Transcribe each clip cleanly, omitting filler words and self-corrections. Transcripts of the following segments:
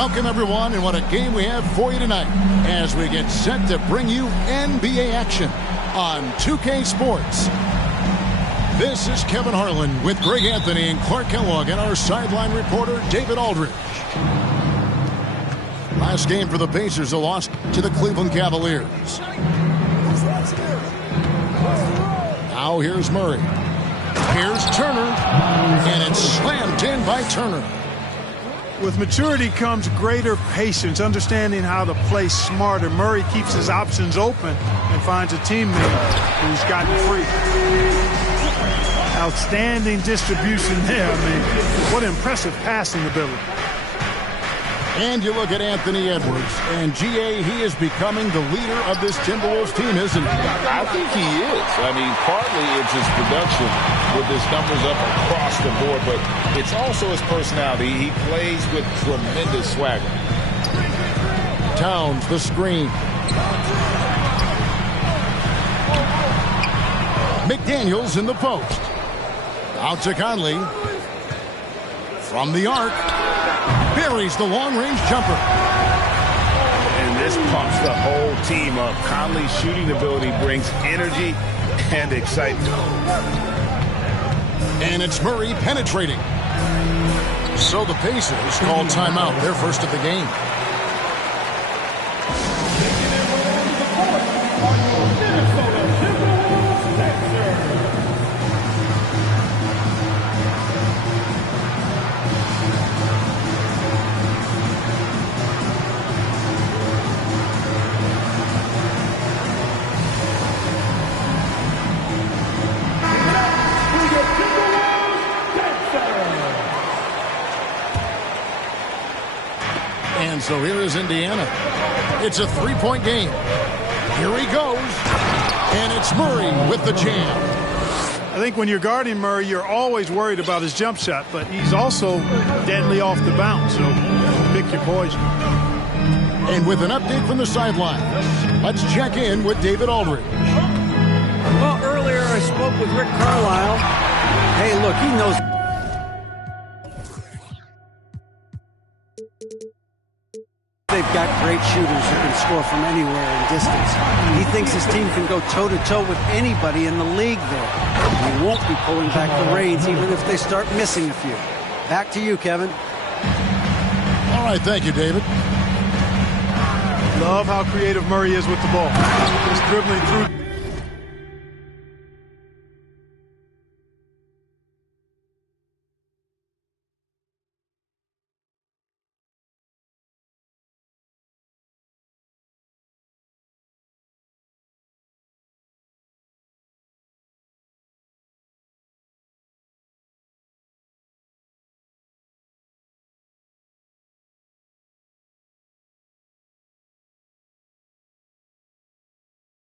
Welcome, everyone, and what a game we have for you tonight as we get set to bring you NBA action on 2K Sports. This is Kevin Harlan with Greg Anthony and Clark Kellogg and our sideline reporter, David Aldridge. Last game for the Pacers, a loss to the Cleveland Cavaliers. Now here's Murray. Here's Turner, and it's slammed in by Turner. With maturity comes greater patience, understanding how to play smarter. Murray keeps his options open and finds a teammate who's gotten free. Outstanding distribution there. I mean, what impressive passing ability. And you look at Anthony Edwards, and G.A., he is becoming the leader of this Timberwolves team, isn't he? I think he is. I mean, partly it's his production with his numbers up across the board, but it's also his personality. He plays with tremendous swagger. Towns, the screen. McDaniels in the post. Out to Conley. From the arc. Buries the long-range jumper. And this pumps the whole team up. Conley's shooting ability brings energy and excitement. And it's Murray penetrating. So the Pacers call timeout, their first of the game. So here is Indiana. It's a three-point game. Here he goes. And it's Murray with the jam. I think when you're guarding Murray, you're always worried about his jump shot, but he's also deadly off the bounce, so pick your poison. And with an update from the sideline, let's check in with David Aldridge. Well, earlier I spoke with Rick Carlisle. Hey, look, he knows. They've got great shooters who can score from anywhere in distance. He thinks his team can go toe-to-toe with anybody in the league there. He won't be pulling back the reins even if they start missing a few. Back to you, Kevin. All right, thank you, David. Love how creative Murray is with the ball. Just dribbling through.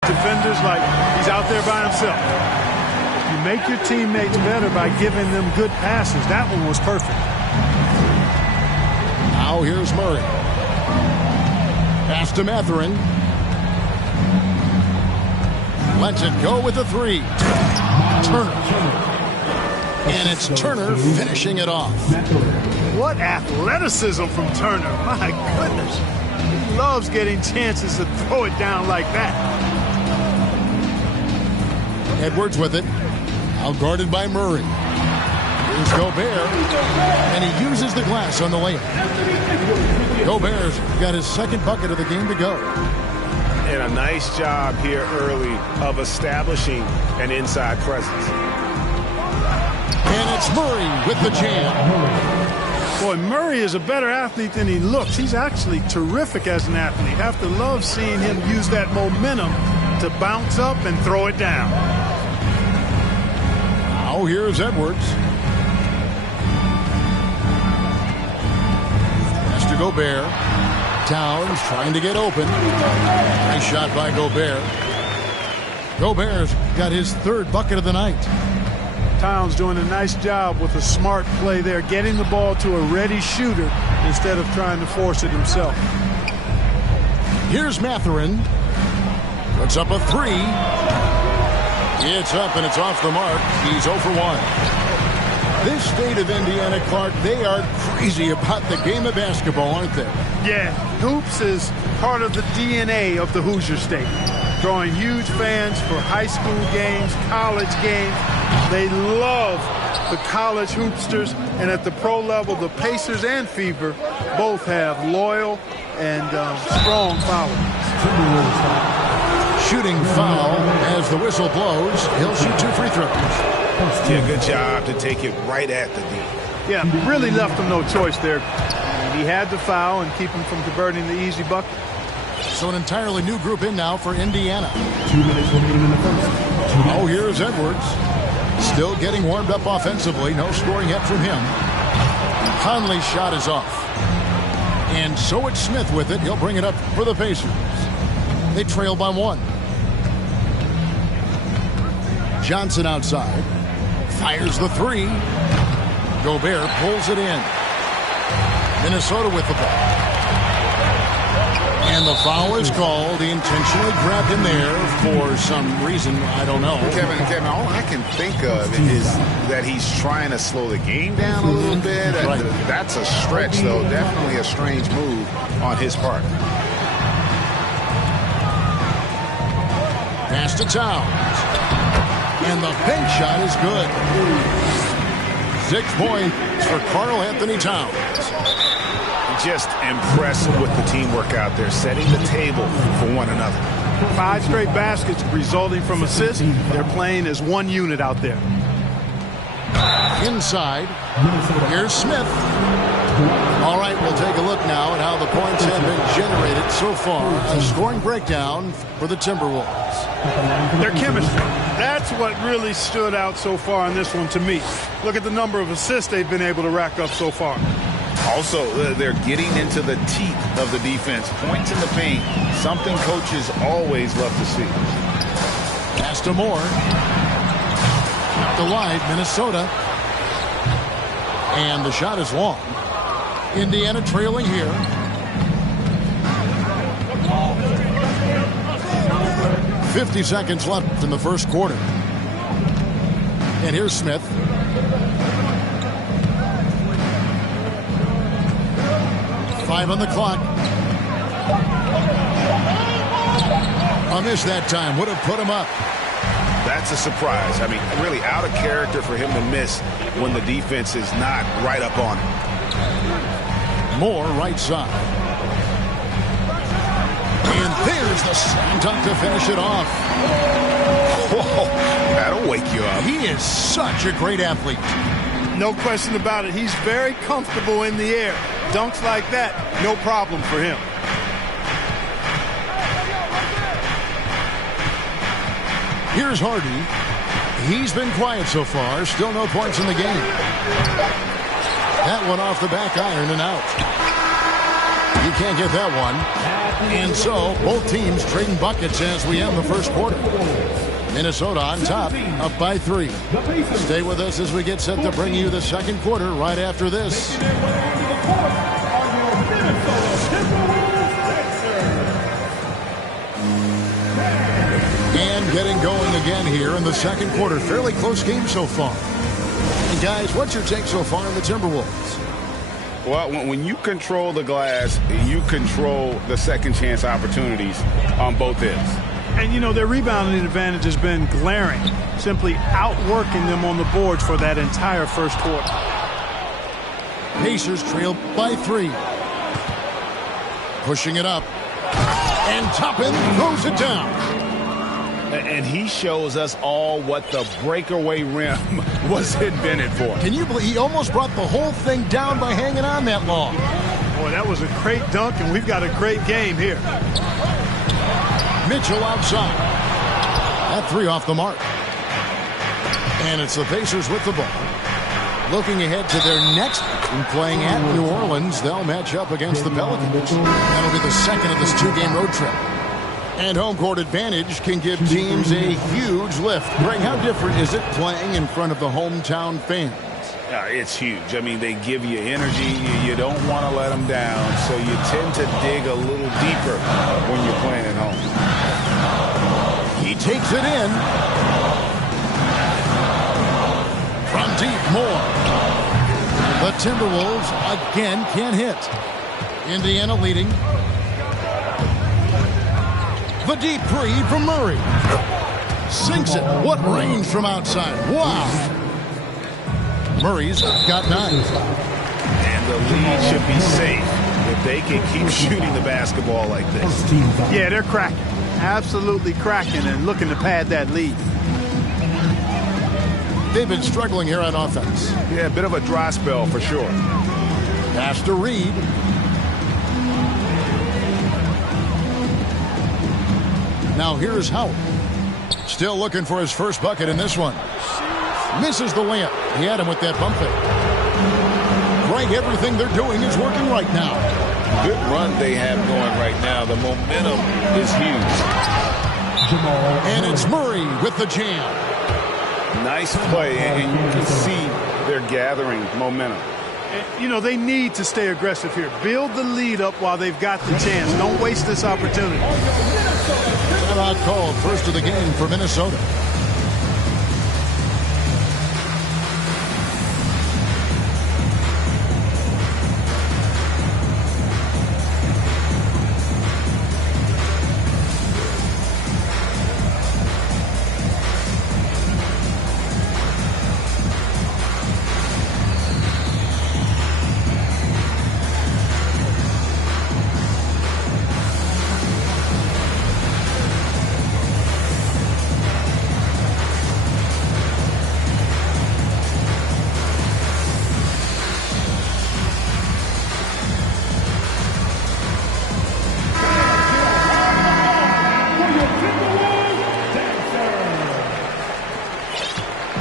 Defenders like he's out there by himself. You make your teammates better by giving them good passes. That one was perfect. Now here's Murray. Pass to Mathurin. Lets it go with the three. Turner. And it's Turner finishing it off. What athleticism from Turner. My goodness. He loves getting chances to throw it down like that. Edwards with it. Out guarded by Murray. Here's Gobert. And he uses the glass on the layup. Gobert's got his second bucket of the game to go. And a nice job here early of establishing an inside presence. And it's Murray with the jam. Boy, Murray is a better athlete than he looks. He's actually terrific as an athlete. Have to love seeing him use that momentum to bounce up and throw it down. Now here's Edwards. Pass to Gobert. Towns trying to get open. Nice shot by Gobert. Gobert's got his third bucket of the night. Towns doing a nice job with a smart play there, getting the ball to a ready shooter instead of trying to force it himself. Here's Mathurin. Puts up a three. It's up and it's off the mark. He's 0 for 1. This state of Indiana, Clark, they are crazy about the game of basketball, aren't they? Yeah, hoops is part of the DNA of the Hoosier State. Drawing huge fans for high school games, college games. They love the college hoopsters, and at the pro level, the Pacers and Fever both have loyal and strong followings. Shooting foul as the whistle blows. He'll shoot 2 free throws. Yeah, good job to take it right at the D. Yeah, really left him no choice there. He had to foul and keep him from converting the easy bucket. So an entirely new group in now for Indiana. 2 minutes remaining in the first. Oh, here's Edwards. Still getting warmed up offensively. No scoring yet from him. Conley's shot is off. And so it's Smith with it. He'll bring it up for the Pacers. They trail by 1. Johnson outside. Fires the 3. Gobert pulls it in. Minnesota with the ball. And the foul is called. He intentionally grabbed him there for some reason. I don't know. Kevin, all I can think of is that he's trying to slow the game down a little bit. Right. That's a stretch, though. Definitely a strange move on his part. Pass to Towns. And the bank shot is good. 6 points for Karl Anthony Towns. Just impressed with the teamwork out there, setting the table for one another. 5 straight baskets resulting from assists. They're playing as one unit out there. Inside. Here's Smith. All right, we'll take a look now at how the points have been generated so far. A scoring breakdown for the Timberwolves. Their chemistry. That's what really stood out so far in this one to me. Look at the number of assists they've been able to rack up so far. Also, they're getting into the teeth of the defense. Points in the paint, something coaches always love to see. Pass to Moore. The wide, Minnesota. And the shot is long. Indiana trailing here. .50 seconds left in the first quarter. And here's Smith. Five on the clock. A miss that time. Would have put him up. That's a surprise. I mean, really out of character for him to miss when the defense is not right up on him. Moore right side. And there's the slam dunk to finish it off. Whoa, that'll wake you up. He is such a great athlete. No question about it. He's very comfortable in the air. Dunks like that, no problem for him. Here's Hardy. He's been quiet so far. Still no points in the game. That one off the back iron and out. You can't get that one. And so both teams trading buckets as we end the first quarter. Minnesota on top, up by 3. Stay with us as we get set to bring you the second quarter right after this. And getting going again here in the second quarter. Fairly close game so far. And guys, what's your take so far on the Timberwolves? Well, when you control the glass, you control the second chance opportunities on both ends. And, you know, their rebounding advantage has been glaring, simply outworking them on the boards for that entire first quarter. Pacers trail by 3. Pushing it up. And Toppin throws it down. And he shows us all what the breakaway rim was invented for. Can you believe he almost brought the whole thing down by hanging on that long? Boy, that was a great dunk, and we've got a great game here. Mitchell outside. That 3 off the mark. And it's the Pacers with the ball. Looking ahead to their next and playing at New Orleans, they'll match up against the Pelicans. That'll be the second of this 2-game road trip. And home court advantage can give teams a huge lift. Greg, how different is it playing in front of the hometown fans? It's huge. I mean, they give you energy. You don't want to let them down, so you tend to dig a little deeper when you're playing at home. He takes it in. From deep, Moore. The Timberwolves again can't hit. Indiana leading. The deep three from Murray. Sinks it. What range from outside. Wow. Murray's got 9. And the lead should be safe if they can keep shooting the basketball like this. Yeah, they're cracking. Absolutely cracking and looking to pad that lead. They've been struggling here on offense. Yeah, a bit of a dry spell for sure. Pass to Reed. Now here's Howard. Still looking for his first bucket in this one. Misses the layup. He had him with that bump fake. Greg, everything they're doing is working right now. Good run they have going right now. The momentum is huge. And it's Murray with the jam. Nice play, and you can see they're gathering momentum. You know, they need to stay aggressive here. Build the lead up while they've got the chance. Don't waste this opportunity. Timeout called, first of the game for Minnesota.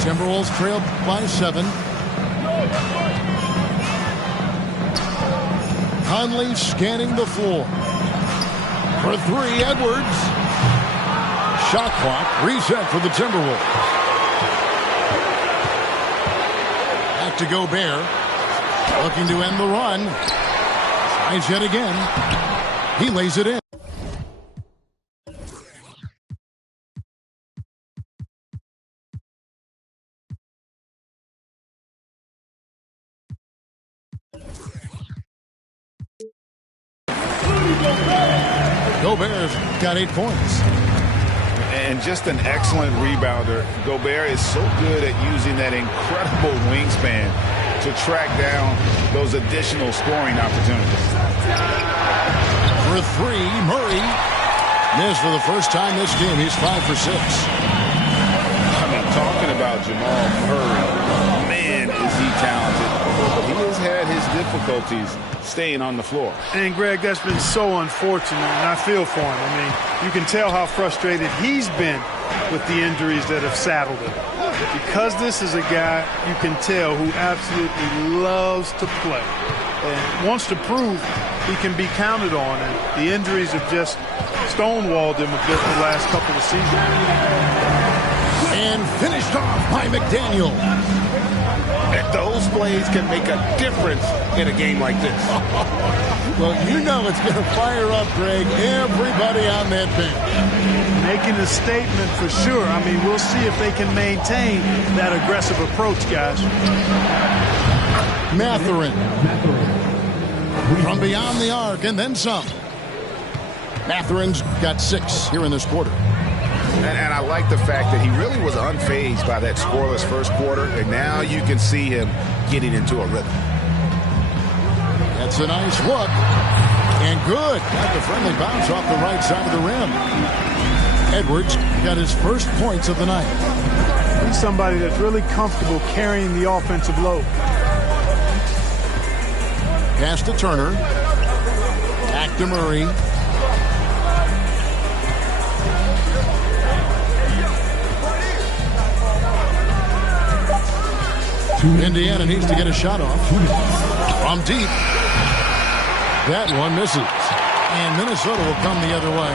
Timberwolves trailed by 7. Conley scanning the floor. For 3, Edwards. Shot clock reset for the Timberwolves. Back to Gobert. Looking to end the run. Tries yet again. He lays it in. Gobert's got 8 points. And just an excellent rebounder. Gobert is so good at using that incredible wingspan to track down those additional scoring opportunities. For 3, Murray. Missed for the first time this game. He's 5 for 6. I mean, talking about Jamal Murray, man, is he talented. But he has had his difficulties staying on the floor. And, Greg, that's been so unfortunate, and I feel for him. I mean, you can tell how frustrated he's been with the injuries that have saddled him. Because this is a guy you can tell who absolutely loves to play and wants to prove he can be counted on, and the injuries have just stonewalled him a bit the last couple of seasons. And finished off by McDaniel. And those plays can make a difference in a game like this. Well, you know it's going to fire up, Greg, everybody on that bench. Making a statement for sure. I mean, we'll see if they can maintain that aggressive approach, guys. Mathurin. From beyond the arc and then some. Mathurin's got 6 here in this quarter. And I like the fact that he really was unfazed by that scoreless first quarter, and now you can see him getting into a rhythm. That's a nice look. And good. Got the friendly bounce off the right side of the rim. Edwards got his first points of the night. He's somebody that's really comfortable carrying the offensive load. Pass to Turner. Back to Murray. Indiana needs to get a shot off. From deep. That one misses. And Minnesota will come the other way.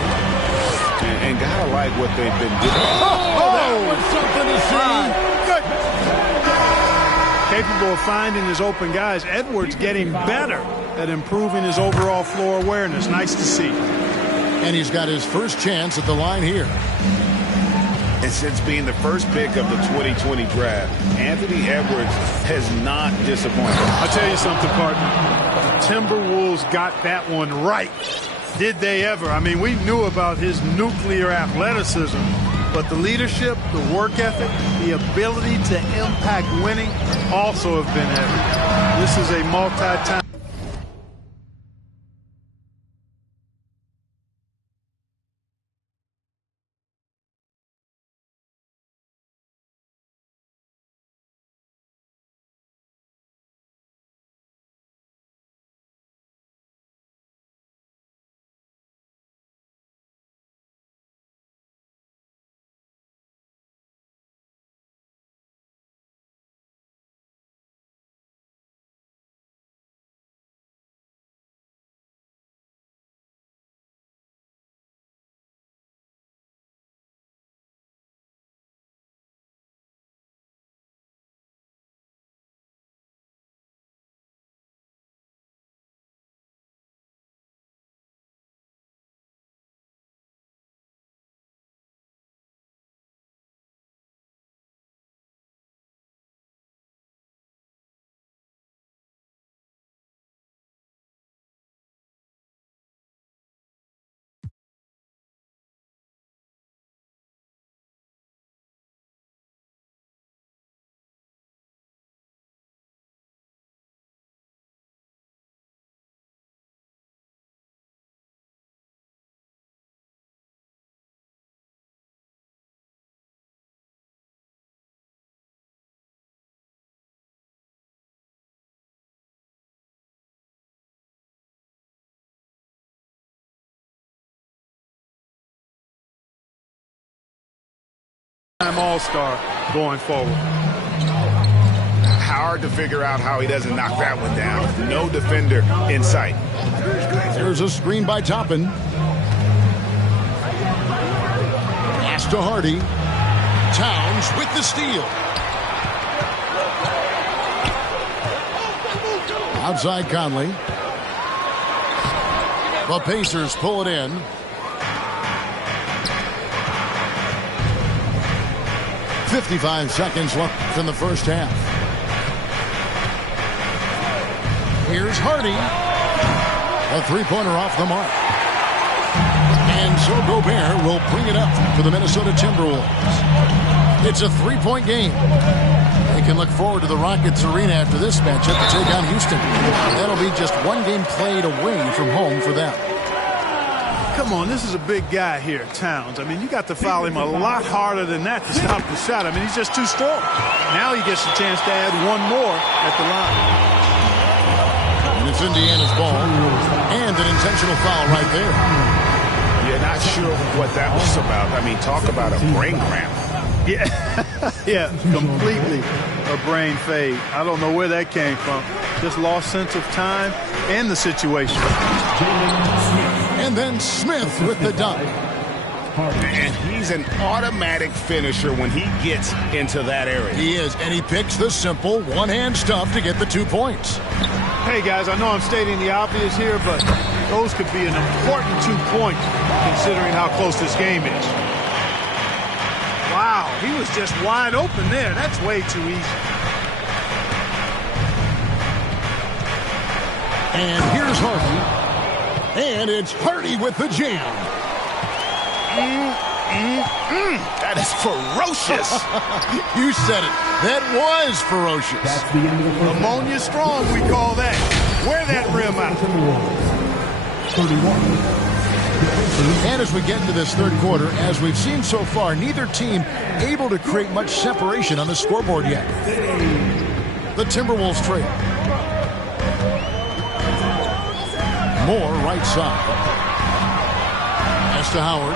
And gotta like what they've been doing. That was something to see. Good. Capable of finding his open guys. Edwards getting better at improving his overall floor awareness. Nice to see. And he's got his first chance at the line here. And since being the first pick of the 2020 draft, Anthony Edwards has not disappointed. I'll tell you something, partner. The Timberwolves got that one right. Did they ever? I mean, we knew about his nuclear athleticism, but the leadership, the work ethic, the ability to impact winning also have been evident. This is a multi-time. All-star going forward. Hard to figure out how he doesn't knock that one down. No defender in sight. There's a screen by Toppin. Pass to Hardy. Towns with the steal. Outside Conley. The Pacers pull it in. .55 seconds left in the first half. Here's Hardy. A three-pointer off the mark. And so Gobert will bring it up for the Minnesota Timberwolves. It's a three-point game. They can look forward to the Rockets Arena after this matchup to take on Houston. That'll be just one game played away from home for them. Come on, this is a big guy here, Towns. I mean, you got to foul him a lot harder than that to stop the shot. I mean, he's just too strong. Now he gets a chance to add one more at the line. And it's Indiana's ball. And an intentional foul right there. Yeah, not sure what that was about. I mean, talk about a brain cramp. Yeah, yeah, completely a brain fade. I don't know where that came from. Just lost sense of time and the situation. And then Smith with the dunk. And he's an automatic finisher when he gets into that area. He is, and he picks the simple one-hand stuff to get the 2 points. Hey, guys, I know I'm stating the obvious here, but those could be an important 2 points considering how close this game is. Wow, he was just wide open there. That's way too easy. And here's Hardy. And it's Hardy with the jam. That is ferocious. You said it. That was ferocious. That's the end of the first. Ammonia strong, we call that. Wear that rim out. 31. And as we get into this third quarter, as we've seen so far, neither team able to create much separation on the scoreboard yet. The Timberwolves trail. Moore right side. Pass to Howard.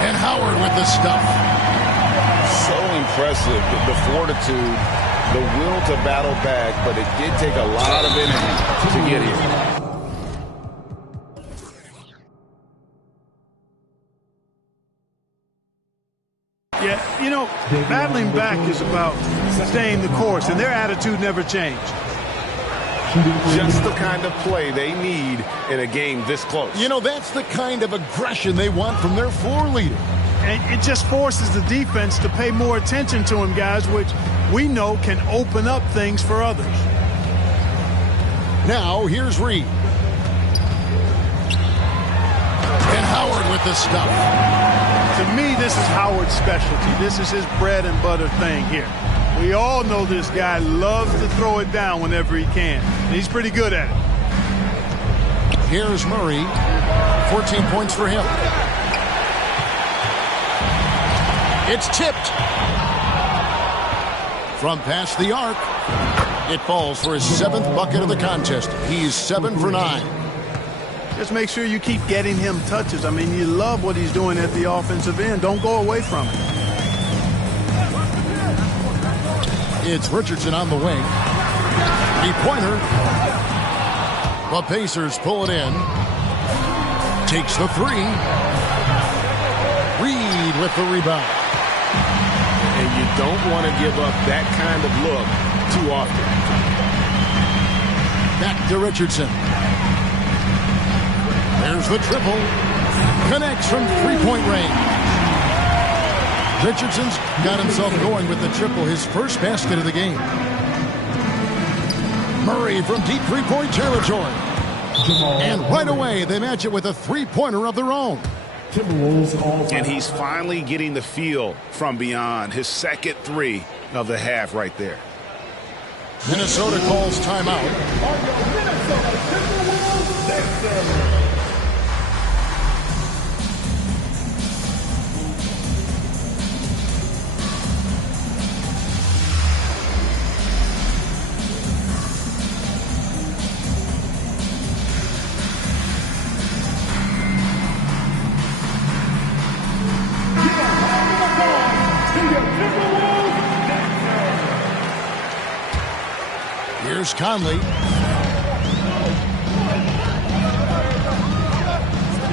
And Howard with the stuff. So impressive, the fortitude, the will to battle back, but it did take a lot of energy to get here. Yeah, you know, battling back is about staying the course, and their attitude never changed. Just the kind of play they need in a game this close. You know, that's the kind of aggression they want from their floor leader. And it just forces the defense to pay more attention to him, guys, which we know can open up things for others. Now, here's Reed. And Howard with the stuff. To me, this is Howard's specialty. This is his bread and butter thing here. We all know this guy loves to throw it down whenever he can. And he's pretty good at it. Here's Murray. 14 points for him. It's tipped. From past the arc. It falls for his 7th bucket of the contest. He's 7 for 9. Just make sure you keep getting him touches. I mean, you love what he's doing at the offensive end. Don't go away from it. It's Richardson on the wing. Three-pointer. The Pacers pull it in. Takes the three. Reed with the rebound. And you don't want to give up that kind of look too often. Back to Richardson. There's the triple. Connects from three-point range. Richardson's got himself going with the triple, his first basket of the game. Murray from deep three-point territory. And right away, they match it with a three-pointer of their own. And he's finally getting the feel from beyond. His second three of the half right there. Minnesota calls timeout. Here's Conley.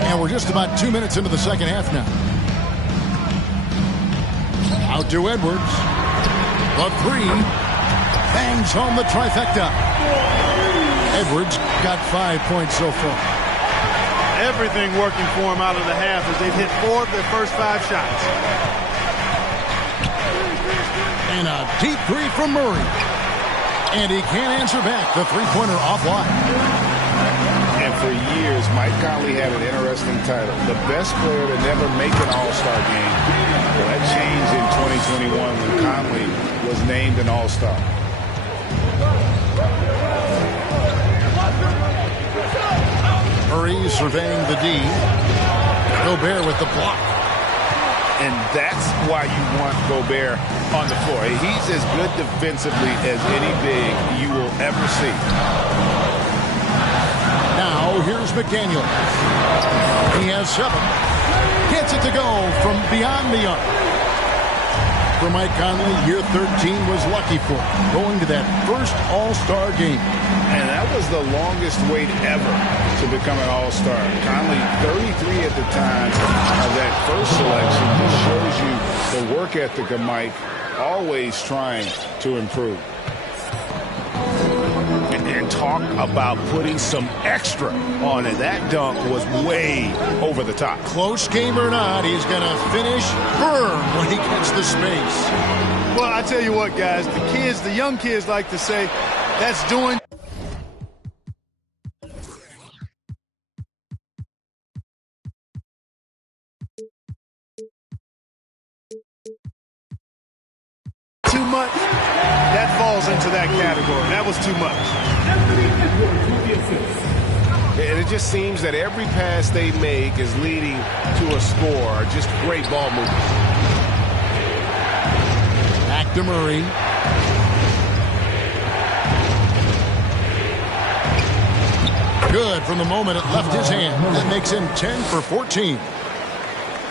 And we're just about 2 minutes into the second half now. Out to Edwards. The three. Bangs home the trifecta. Edwards got 5 points so far. Everything working for him out of the half as they've hit 4 of their first 5 shots. And a deep three from Murray. And he can't answer back. The three-pointer offline. And for years, Mike Conley had an interesting title. The best player to never make an All-Star game. Well, that changed in 2021 when Conley was named an All-Star. Murray surveying the D. Gobert with the block. And that's why you want Gobert on the floor. He's as good defensively as any big you will ever see. Now, here's McDaniel. He has 7. Gets it to go from beyond the arc. For Mike Conley, year 13 was lucky for him, going to that first All-Star game. And that was the longest wait ever to become an All-Star. Conley, 33 at the time of that first selection, just shows you the work ethic of Mike, always trying to improve. And talk about putting some extra on it. That dunk was way over the top. Close game or not, he's going to finish firm when he gets the space. Well, I tell you what, guys, the young kids like to say, that's doing too much. That falls into that category. That was too much. And it just seems that every pass they make is leading to a score. Just great ball movement. Back to Murray. Good from the moment it left his hand. That makes him 10 for 14.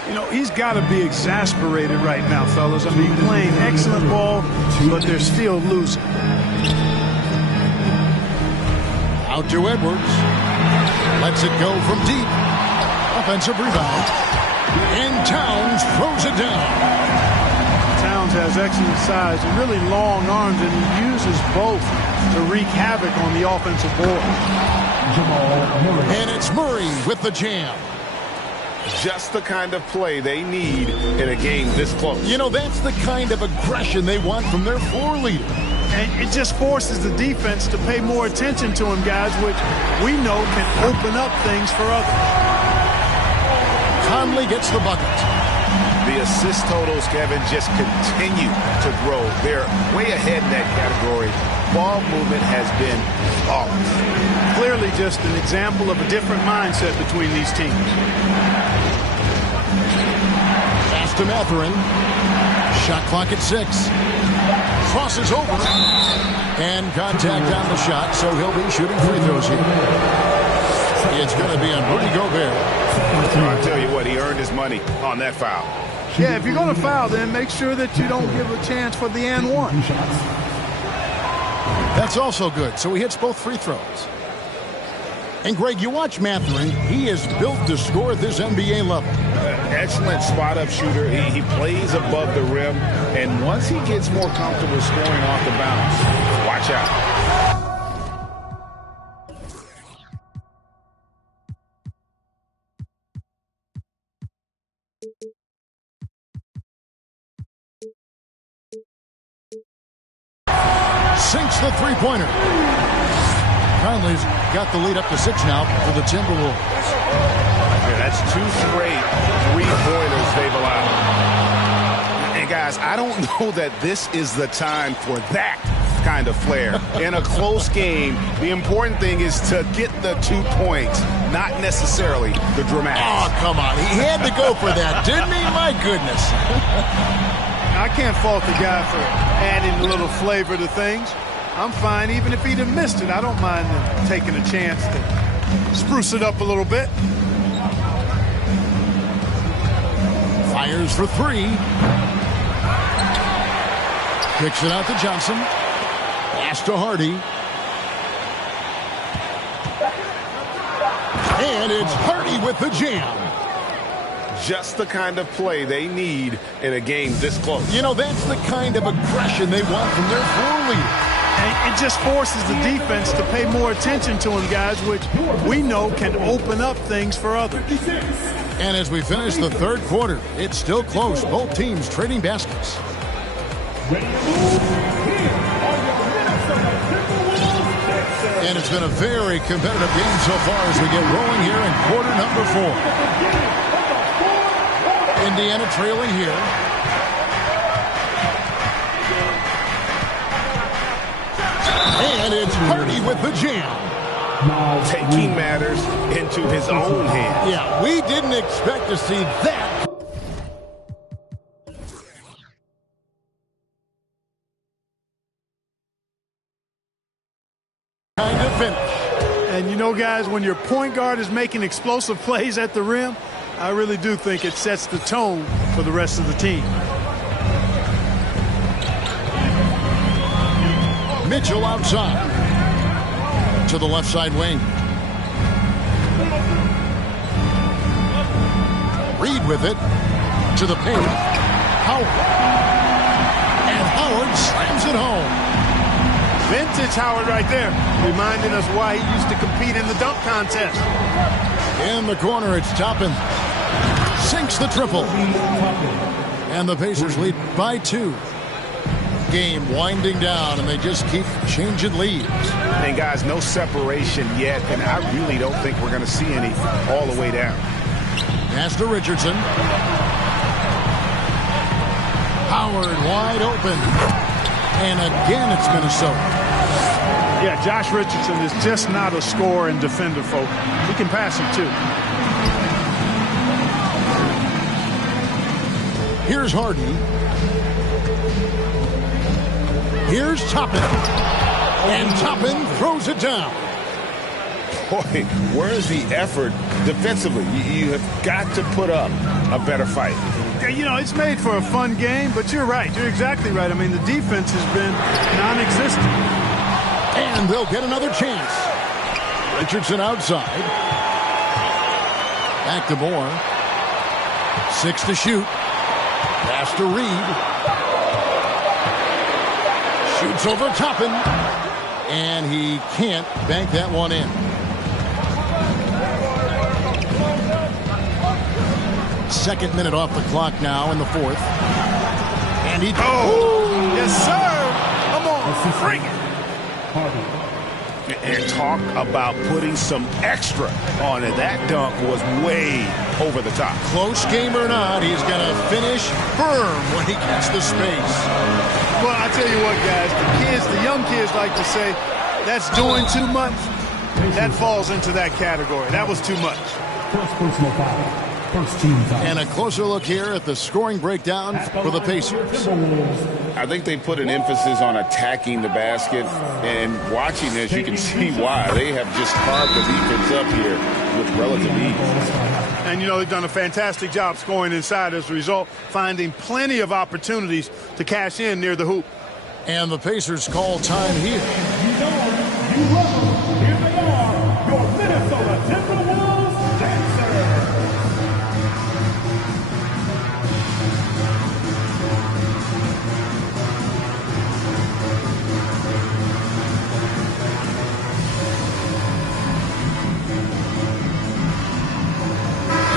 You know, he's got to be exasperated right now, fellas. I mean, playing excellent ball, but they're still losing. Out to Edwards. Lets it go from deep. Offensive rebound. And Towns throws it down. Towns has excellent size and really long arms, and he uses both to wreak havoc on the offensive board. And it's Murray with the jam. Just the kind of play they need in a game this close. You know, that's the kind of aggression they want from their floor leader. And it just forces the defense to pay more attention to him, guys, which we know can open up things for others. Conley gets the bucket. The assist totals, Kevin, just continue to grow. They're way ahead in that category. Ball movement has been flawless. Clearly just an example of a different mindset between these teams. Pass to Mathurin. Shot clock at 6. Crosses over. And contact on the shot, so he'll be shooting free throws here. It's going to be on Rudy Gobert. I'll tell you what, he earned his money on that foul. Yeah, if you're going to foul, then make sure that you don't give a chance for the and one. That's also good. So he hits both free throws. And, Greg, you watch Mathurin. He is built to score at this NBA level. Excellent spot-up shooter. He plays above the rim. And once he gets more comfortable scoring off the bounce, watch out. Sinks the three-pointer. Conley's got the lead up to 6 now for the Timberwolves. Yeah, that's 2 straight three-pointers they've allowed. And, guys, I don't know that this is the time for that kind of flair. In a close game, the important thing is to get the 2 points, not necessarily the dramatics. Oh, come on. He had to go for that, didn't he? My goodness. I can't fault the guy for adding a little flavor to things. I'm fine even if he'd have missed it. I don't mind them taking a chance to spruce it up a little bit. Fires for 3. Kicks it out to Johnson. Pass to Hardy. And it's Hardy with the jam. Just the kind of play they need in a game this close. You know, that's the kind of aggression they want from their floor leader. And it just forces the defense to pay more attention to him, guys, which we know can open up things for others. And as we finish the third quarter, it's still close. Both teams trading baskets. And it's been a very competitive game so far as we get rolling here in quarter number 4. Indiana trailing here. And it's Hardy with the jam. Taking matters into his own hands. Yeah, we didn't expect to see that. Kind of finish. And you know, guys, when your point guard is making explosive plays at the rim, I really do think it sets the tone for the rest of the team. Mitchell outside to the left side wing. Reed with it to the paint. Howard. And Howard slams it home. Vintage Howard right there, reminding us why he used to compete in the dunk contest. In the corner, it's Toppin. Sinks the triple. And the Pacers lead by 2. Game winding down, and they just keep changing leads. And, guys, no separation yet, and I really don't think we're going to see any all the way down. Pass to Richardson. Howard wide open. And again, it's Minnesota. Yeah, Josh Richardson is just not a scorer and defender, folks. He can pass it, too. Here's Hardy. Here's Toppin. And Toppin throws it down. Boy, where's the effort defensively? You have got to put up a better fight. You know, it's made for a fun game, but you're right. You're exactly right. I mean, the defense has been non-existent. And they'll get another chance. Richardson outside. Back to Moore. 6 to shoot. Pass to Reed. Shoots over Toppin. And he can't bank that one in. Second minute off the clock now in the fourth. And he... Oh! Yes, sir! Come on, bring it! And talk about putting some extra on it. That dunk was way over the top. Close game or not, he's going to finish firm when he gets the space. Well, I tell you what, guys, the young kids like to say, that's doing too much. That falls into that category. That was too much. First personal foul. First team foul. And a closer look here at the scoring breakdown for the Pacers. I think they put an emphasis on attacking the basket, and watching this, you can see why. They have just carved the defense up here with relative ease. And, you know, they've done a fantastic job scoring inside as a result, finding plenty of opportunities to cash in near the hoop. And the Pacers call time here. Here they are, your Minnesota Timberwolves dancers.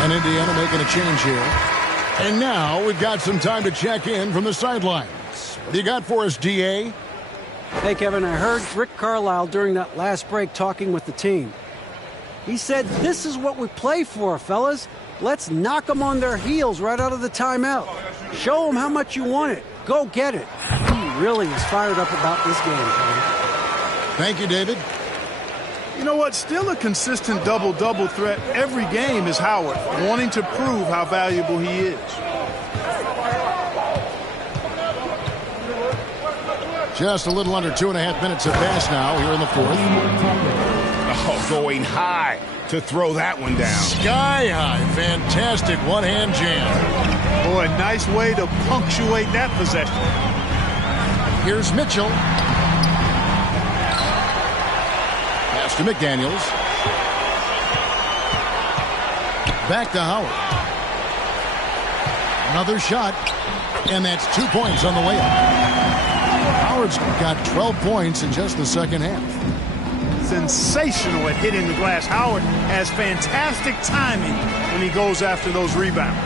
And Indiana making a change here. And now we've got some time to check in from the sidelines. What do you got for us, D.A.? Hey, Kevin, I heard Rick Carlisle during that last break talking with the team. He said, this is what we play for, fellas. Let's knock them on their heels right out of the timeout. Show them how much you want it. Go get it. He really is fired up about this game, Kevin. Thank you, David. You know what? Still a consistent double-double threat every game is Howard, wanting to prove how valuable he is. Just a little under 2.5 minutes have passed now here in the fourth. Oh, going high to throw that one down. Sky high. Fantastic one-hand jam. Boy, nice way to punctuate that possession. Here's Mitchell. Pass to McDaniels. Back to Howard. Another shot. And that's 2 points on the way up. Howard's got 12 points in just the second half. Sensational at hitting the glass. Howard has fantastic timing when he goes after those rebounds.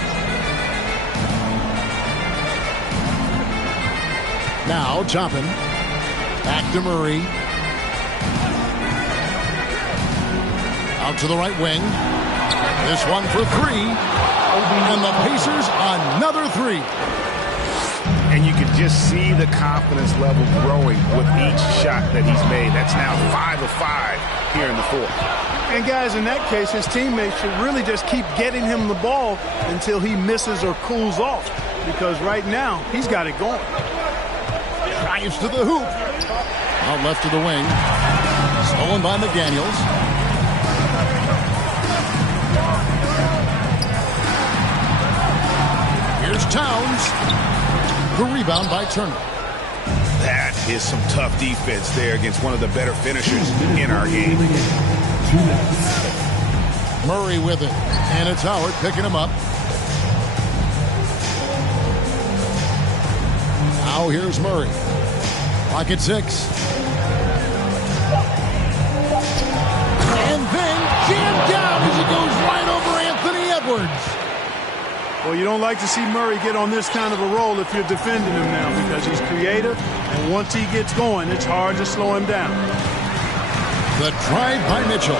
Now Toppin. Back to Murray. Out to the right wing. This one for three. And the Pacers another three. And you can just see the confidence level growing with each shot that he's made. That's now 5 of 5 here in the fourth. And guys, in that case, his teammates should really just keep getting him the ball until he misses or cools off. Because right now, he's got it going. Drives to the hoop. Out left to the wing. Stolen by McDaniels. Here's Towns. The rebound by Turner. That is some tough defense there against one of the better finishers in our game. Murray with it. And it's Howard picking him up. Now here's Murray. Clock at 6. And then jammed down as he goes right over Anthony Edwards. Well, you don't like to see Murray get on this kind of a roll if you're defending him now because he's creative, and once he gets going, it's hard to slow him down. The drive by Mitchell.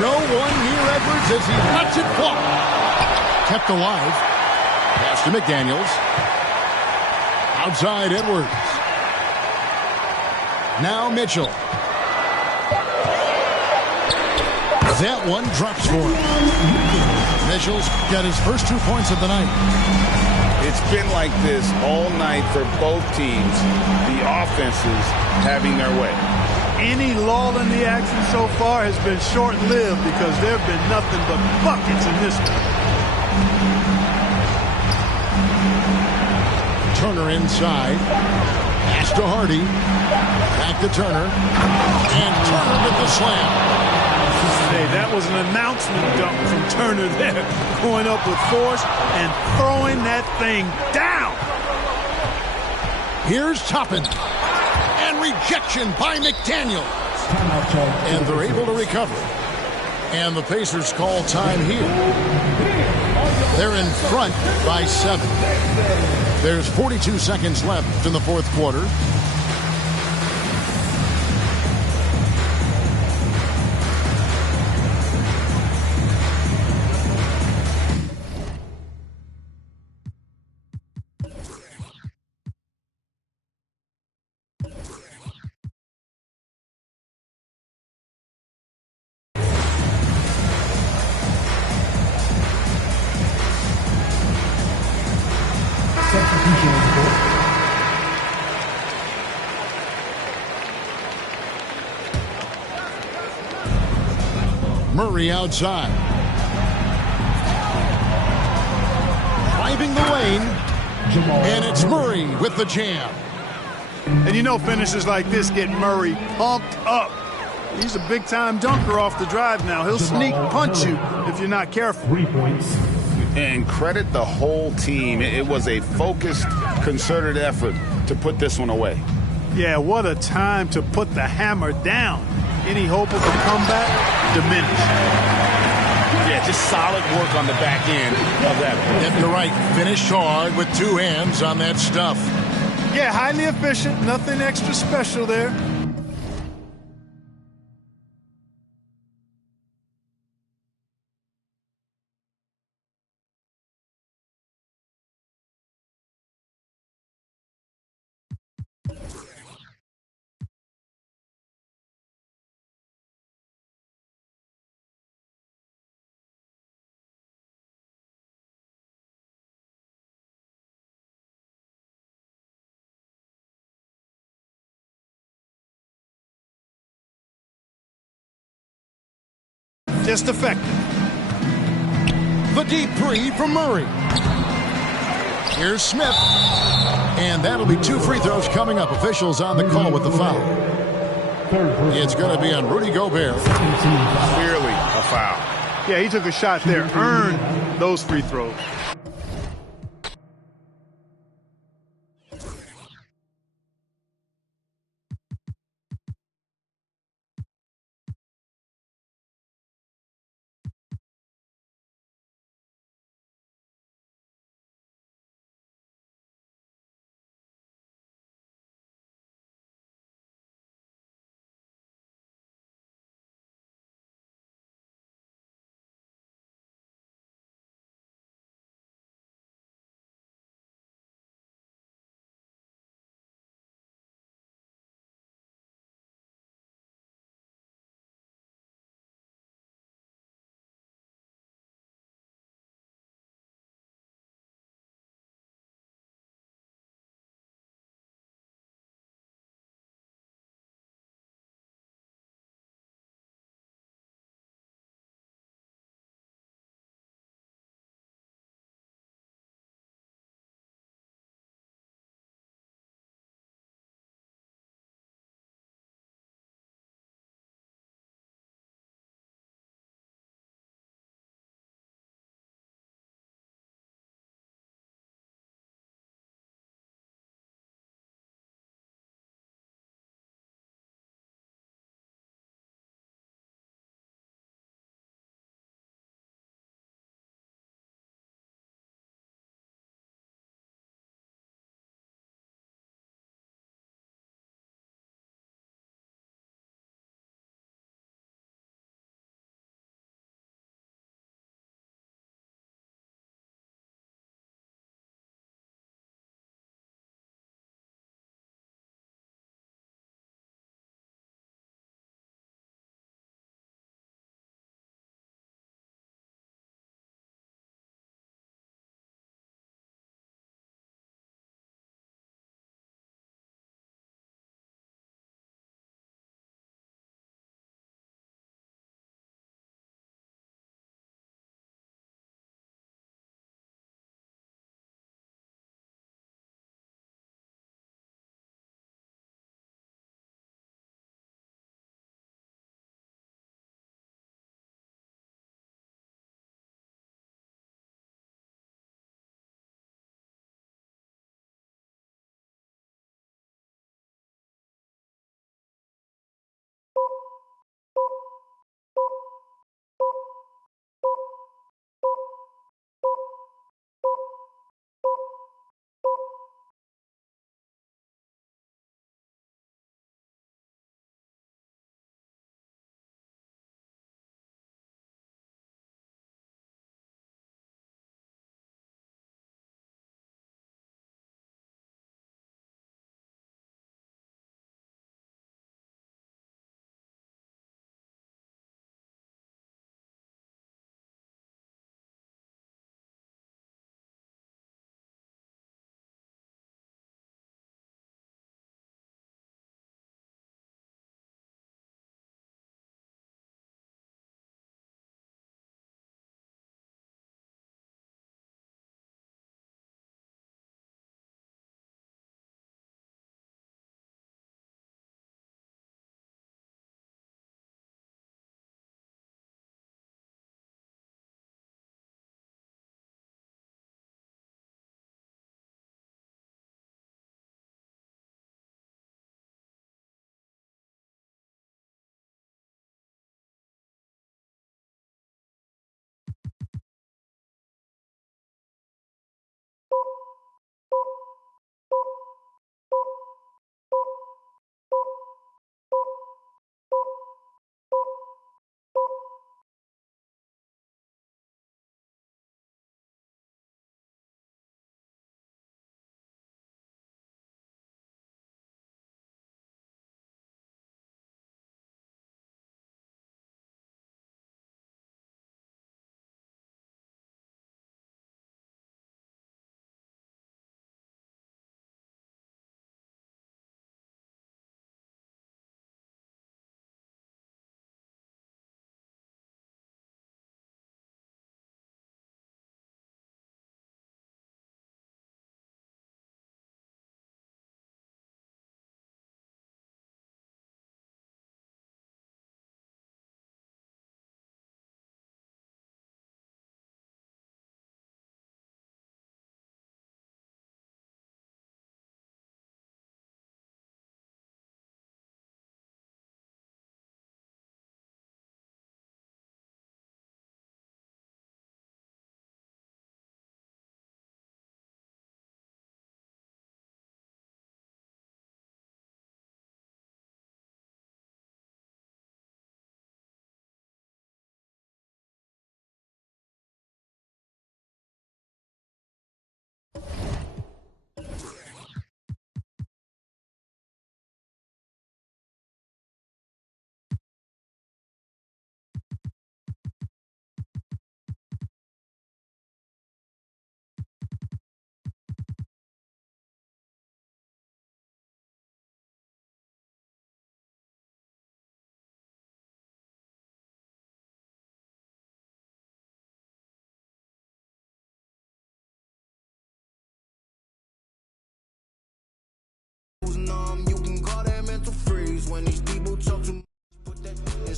No one near Edwards as he lets it fly. Kept alive. Pass to McDaniels. Outside Edwards. Now Mitchell. That one drops for him. Mitchell's got his first 2 points of the night. It's been like this all night for both teams. The offenses having their way. Any lull in the action so far has been short-lived because there have been nothing but buckets in this one. Turner inside. Pass to Hardy. Back to Turner. And Turner with the slam. Hey, that was an announcement dunk from Turner there. Going up with force and throwing that thing down. Here's Toppin. And rejection by McDaniels. And they're able to recover. And the Pacers call time here. They're in front by 7. There's 42 seconds left in the fourth quarter. Murray outside. Driving the lane. And it's Murray with the jam. And you know finishes like this get Murray pumped up. He's a big-time dunker off the drive now. He'll sneak punch you if you're not careful. 3 points. And credit the whole team. It was a focused, concerted effort to put this one away. Yeah, what a time to put the hammer down. Any hope of a comeback diminished. Yeah, just solid work on the back end of that. And you're right, finished hard with 2 hands on that stuff. Yeah, highly efficient. Nothing extra special there. Just effective. The deep three from Murray. Here's Smith. And that'll be 2 free throws coming up. Officials on the call with the foul. It's going to be on Rudy Gobert. Clearly a foul. Yeah, he took a shot there. Earned those free throws.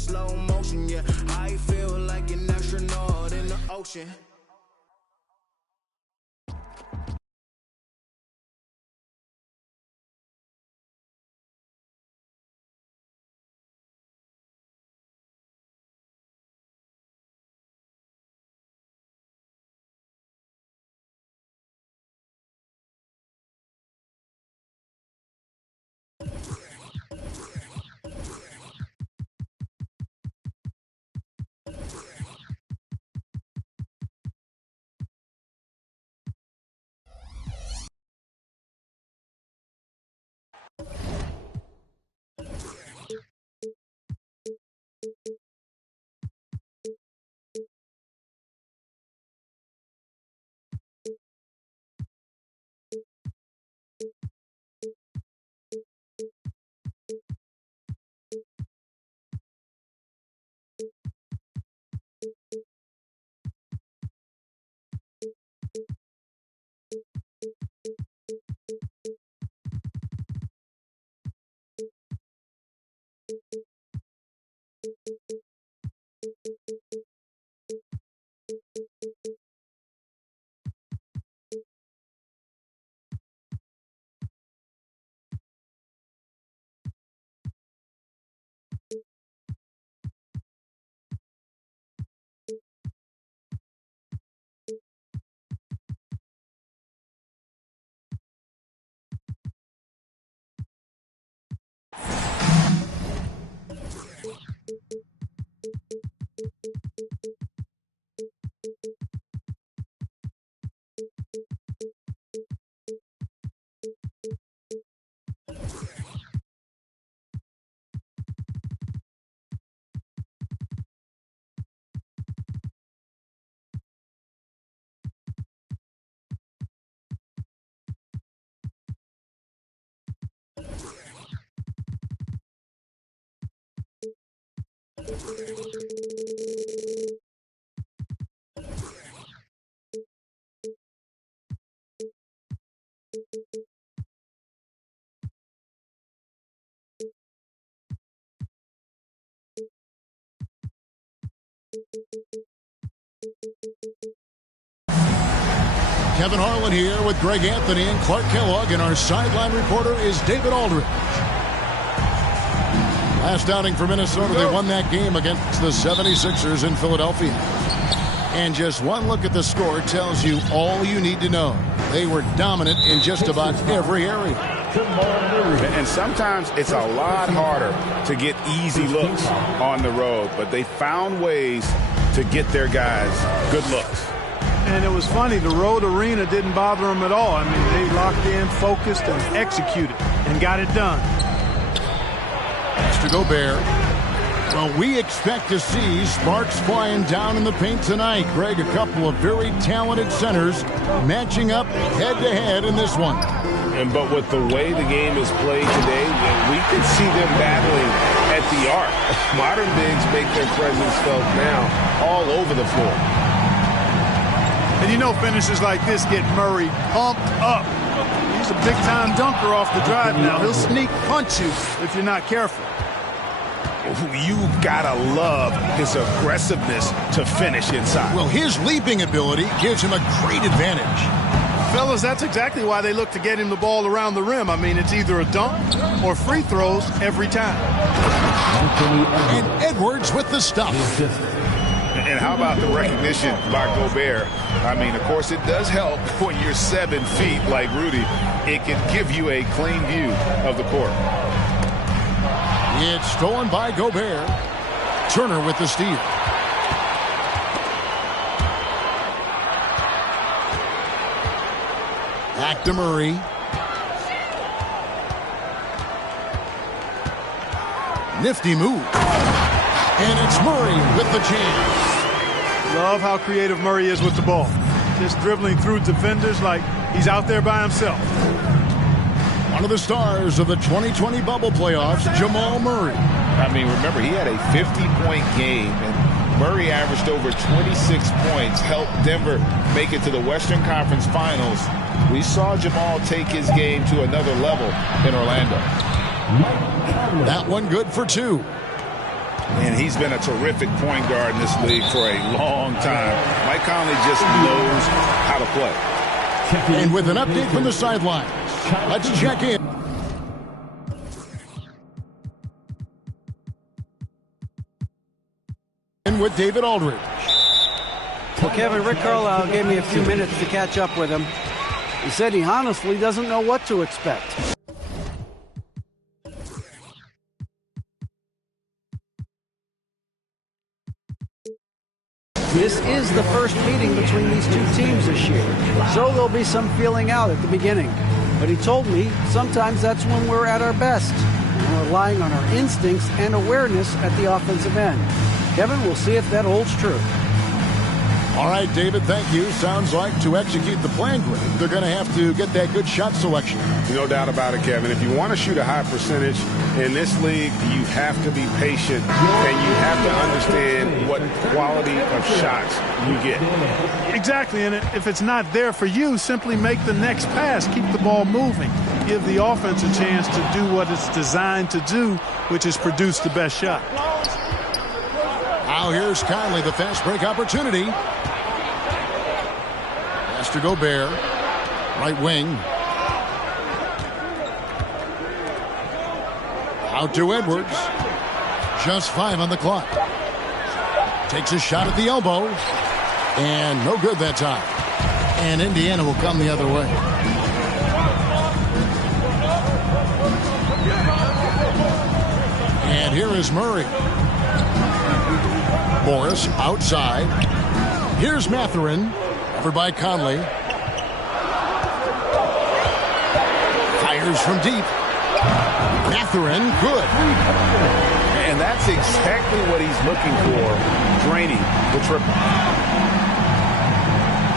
slow motion, yeah. I feel like an astronaut in the ocean. Kevin Harlan here with Greg Anthony and Clark Kellogg, and our sideline reporter is David Aldridge. Last outing for Minnesota, they won that game against the 76ers in Philadelphia. And just one look at the score tells you all you need to know. They were dominant in just about every area. And sometimes it's a lot harder to get easy looks on the road, but they found ways to get their guys good looks. And it was funny, the road arena didn't bother them at all. I mean, they locked in, focused, and executed, and got it done. To Gobert. Well, we expect to see sparks flying down in the paint tonight. Greg, a couple of very talented centers matching up head-to-head in this one. But with the way the game is played today, we could see them battling at the arc. Modern bigs make their presence felt now all over the floor. And you know finishes like this get Murray pumped up. He's a big-time dunker off the drive now. He'll sneak punch you if you're not careful. You gotta love his aggressiveness to finish inside. Well, his leaping ability gives him a great advantage. Fellas, that's exactly why they look to get him the ball around the rim. I mean, it's either a dunk or free throws every time. And Edwards with the stuff. And how about the recognition by Gobert? I mean, of course, it does help when you're 7 feet like Rudy. It can give you a clean view of the court. It's stolen by Gobert. Turner with the steal. Back to Murray. Nifty move. And it's Murray with the jam. Love how creative Murray is with the ball. Just dribbling through defenders like he's out there by himself. One of the stars of the 2020 bubble playoffs, Jamal Murray. I mean, remember, he had a 50-point game, and Murray averaged over 26 points, helped Denver make it to the Western Conference Finals. We saw Jamal take his game to another level in Orlando. That one good for 2. And he's been a terrific point guard in this league for a long time. Mike Conley just knows how to play. And with an update from the sidelines, let's check in. With David Aldridge. Well, Kevin, Rick Carlisle gave me a few minutes to catch up with him. He said he honestly doesn't know what to expect. This is the first meeting between these two teams this year, so there'll be some feeling out at the beginning. But he told me sometimes that's when we're at our best, and relying on our instincts and awareness at the offensive end. Kevin, we'll see if that holds true. All right, David, thank you. Sounds like to execute the plan, Greg, they're going to have to get that good shot selection. No doubt about it, Kevin. If you want to shoot a high percentage in this league, you have to be patient, and you have to understand what quality of shots you get. Exactly, and if it's not there for you, simply make the next pass. Keep the ball moving. Give the offense a chance to do what it's designed to do, which is produce the best shot. Now here's Conley, the fast break opportunity. Pass to Gobert. Right wing. Out to Edwards. Just 5 on the clock. Takes a shot at the elbow. And no good that time. And Indiana will come the other way. And here is Murray. Morris outside. Here's Mathurin. Covered by Conley. Fires from deep. Mathurin, good. And that's exactly what he's looking for, draining the triple.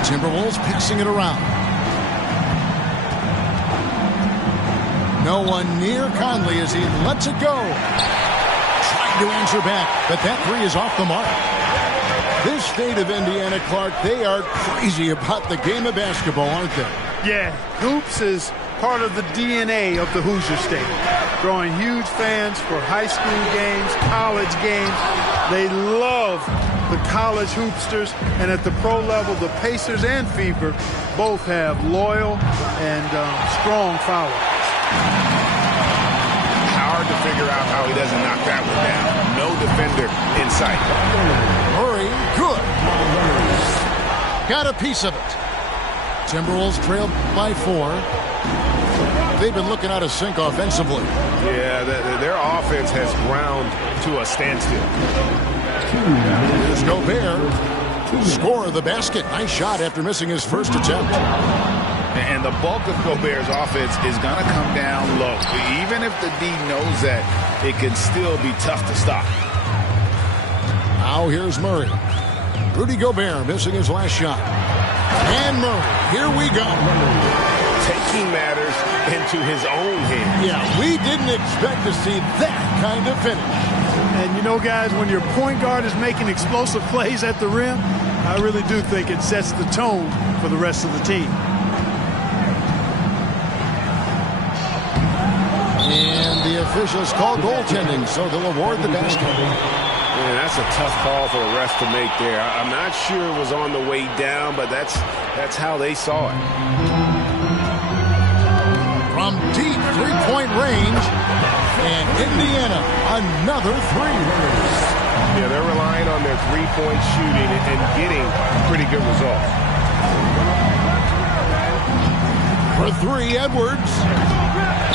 Timberwolves passing it around. No one near Conley as he lets it go. To answer back, but that three is off the mark. This state of Indiana, Clark, they are crazy about the game of basketball, aren't they? Yeah, hoops is part of the DNA of the Hoosier State. Drawing huge fans for high school games, college games. They love the college hoopsters, and at the pro level, the Pacers and Fever both have loyal and strong followers. Hard to figure out how he doesn't knock that one down. No defender in sight. Murray, good. Got a piece of it. Timberwolves trail by 4. They've been looking out of sync offensively. Yeah, their offense has ground to a standstill. Here's Gobert. Score the basket. Nice shot after missing his first attempt. And the bulk of Gobert's offense is going to come down low. Even if the D knows that, it can still be tough to stop. Now here's Murray. Rudy Gobert missing his last shot. And Murray, here we go. Taking matters into his own hands. Yeah, we didn't expect to see that kind of finish. And you know, guys, when your point guard is making explosive plays at the rim, I really do think it sets the tone for the rest of the team. And the officials call goaltending, so they'll award the basket. Man, that's a tough call for the refs to make there. I'm not sure it was on the way down, but that's how they saw it. From deep three-point range, and Indiana, another three. Yeah, they're relying on their three-point shooting and getting pretty good results. For 3, Edwards.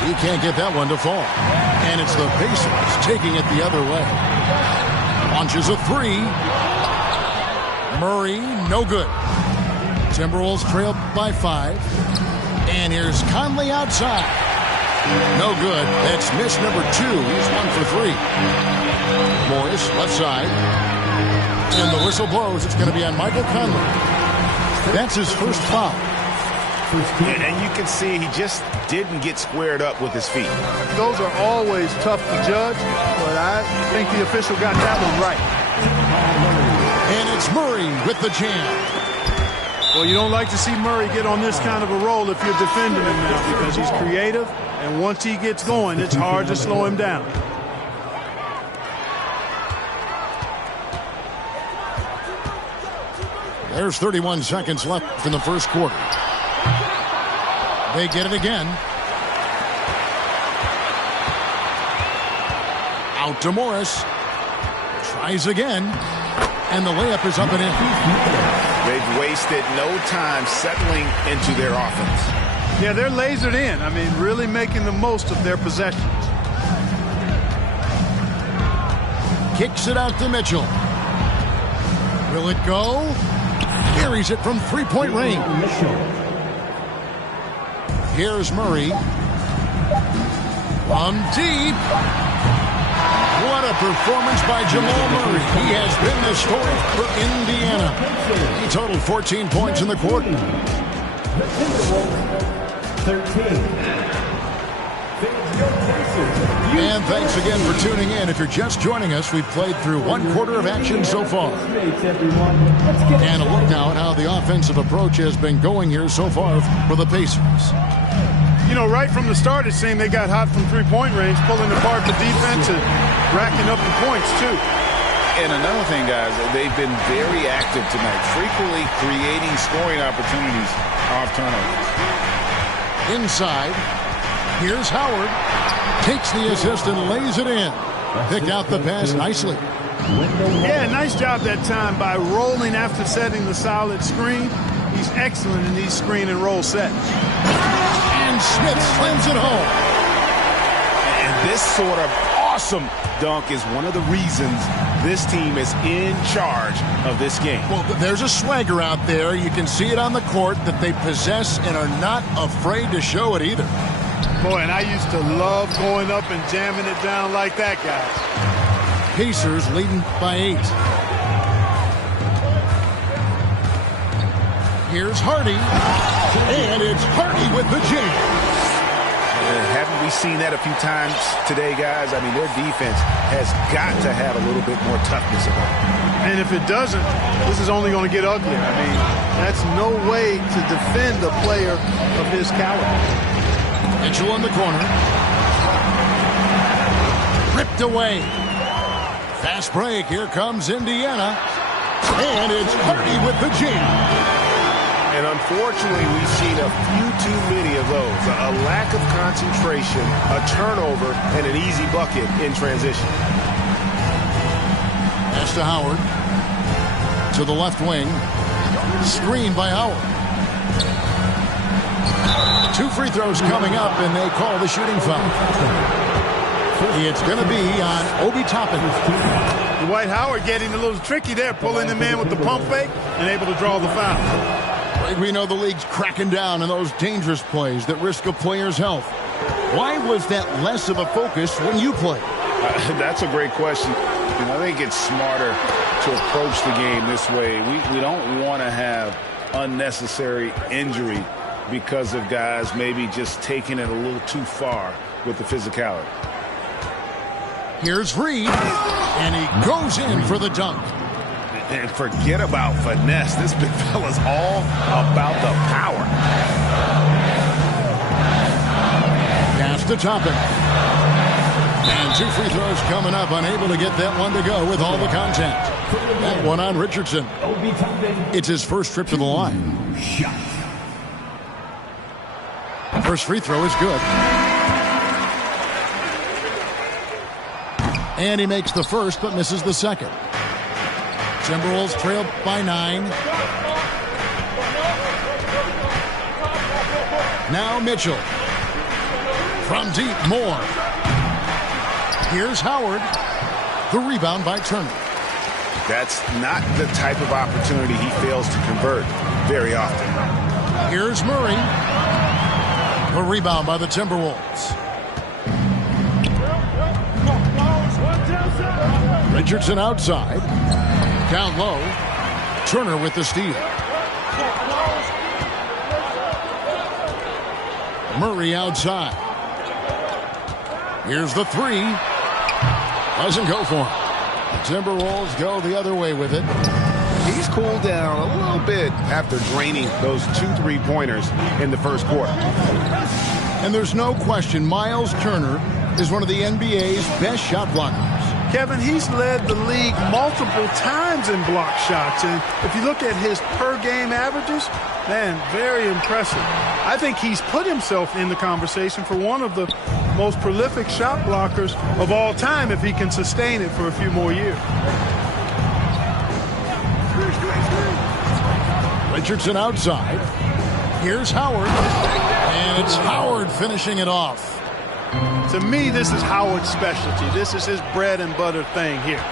He can't get that one to fall. And it's the Pacers taking it the other way. Launches a 3. Murray, no good. Timberwolves trail by 5. And here's Conley outside. No good. That's miss number 2. He's 1 for 3. Morris, left side. And the whistle blows. It's going to be on Michael Conley. That's his first foul. And you can see he just didn't get squared up with his feet. Those are always tough to judge, but I think the official got that one right. And it's Murray with the jam. Well, you don't like to see Murray get on this kind of a roll if you're defending him now, because he's creative, and once he gets going, it's hard to slow him down. There's 31 seconds left in the first quarter. They get it again. Out to Morris. Tries again. And the layup is up and in. They've wasted no time settling into their offense. Yeah, they're lasered in. I mean, really making the most of their possessions. Kicks it out to Mitchell. Will it go? Carries it from three-point range. Here's Murray. From deep. What a performance by Jamal Murray. He has been the story for Indiana. He totaled 14 points in the quarter. 13. And thanks again for tuning in. If you're just joining us, we've played through one quarter of action so far. And a look now at how the offensive approach has been going here so far for the Pacers. You know, right from the start, it seemed they got hot from three-point range, pulling apart the defense and racking up the points, too. And another thing, guys, they've been very active tonight, frequently creating scoring opportunities off turnovers. Inside, here's Howard. Takes the assist and lays it in. Picked out the pass nicely. Yeah, nice job that time by rolling after setting the solid screen. He's excellent in these screen and roll sets. And Smith slams it home. And this sort of awesome dunk is one of the reasons this team is in charge of this game. Well, there's a swagger out there. You can see it on the court that they possess and are not afraid to show it either. Boy, and I used to love going up and jamming it down like that, guys. Pacers leading by 8. Here's Hardy. And it's Hardy with the jam. Haven't we seen that a few times today, guys? I mean, their defense has got to have a little bit more toughness about it. And if it doesn't, this is only going to get uglier. I mean, that's no way to defend a player of his caliber. Mitchell in the corner. Ripped away. Fast break. Here comes Indiana. And it's Hardy with the jam. And unfortunately, we've seen a few too many of those. A lack of concentration, a turnover, and an easy bucket in transition. Pass to Howard. To the left wing. Screen by Howard. 2 free throws coming up, and they call the shooting foul. It's going to be on Obi Toppin. Dwight Howard getting a little tricky there, pulling the man with the pump fake and able to draw the foul. We know the league's cracking down on those dangerous plays that risk a player's health. Why was that less of a focus when you play? That's a great question. And I think it's smarter to approach the game this way. We don't want to have unnecessary injury because of guys maybe just taking it a little too far with the physicality. Here's Reed, and he goes in for the dunk. And forget about finesse. This big fella's all about the power. Pass to Toppin. And 2 free throws coming up. Unable to get that one to go with all the contact. That one on Richardson. It's his first trip to the line. First free throw is good. And he makes the first but misses the second. Timberwolves trail by 9. Now Mitchell. From deep, Moore. Here's Howard. The rebound by Turner. That's not the type of opportunity he fails to convert very often. Here's Murray. The rebound by the Timberwolves. Richardson outside. Down low. Turner with the steal. Murray outside. Here's the 3. Doesn't go for him. The Timberwolves go the other way with it. He's cooled down a little bit after draining those 2 3-pointers in the first quarter. And there's no question Miles Turner is one of the NBA's best shot blockers. Kevin, he's led the league multiple times in block shots. And if you look at his per-game averages, man, very impressive. I think he's put himself in the conversation for one of the most prolific shot blockers of all time if he can sustain it for a few more years. Richardson outside. Here's Howard. And it's Howard finishing it off. To me, this is Howard's specialty. This is his bread and butter thing here.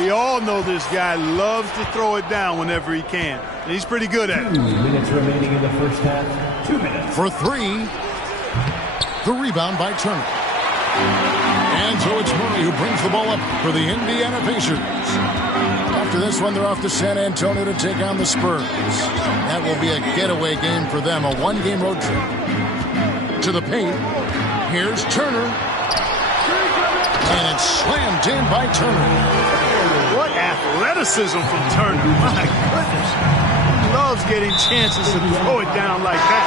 We all know this guy loves to throw it down whenever he can. And he's pretty good at it. 2 minutes remaining in the first half. 2 minutes. For three. The rebound by Turner. And so it's Murray who brings the ball up for the Indiana Pacers. After this one, they're off to San Antonio to take on the Spurs. That will be a getaway game for them, a one-game road trip. To the paint. Here's Turner. And it's slammed in by Turner. What athleticism from Turner. My goodness. He loves getting chances to throw it down like that.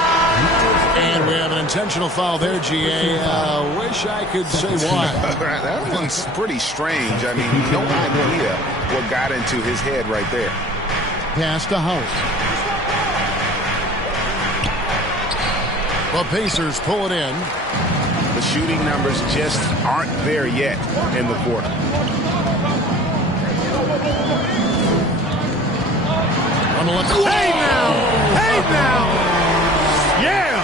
And we have an intentional foul there, GA. Wish I could say why. That one's pretty strange. I mean, no idea what got into his head right there. Pass to Howard. The Pacers pull it in. The shooting numbers just aren't there yet in the quarter. Hey now! Hey now! Yeah!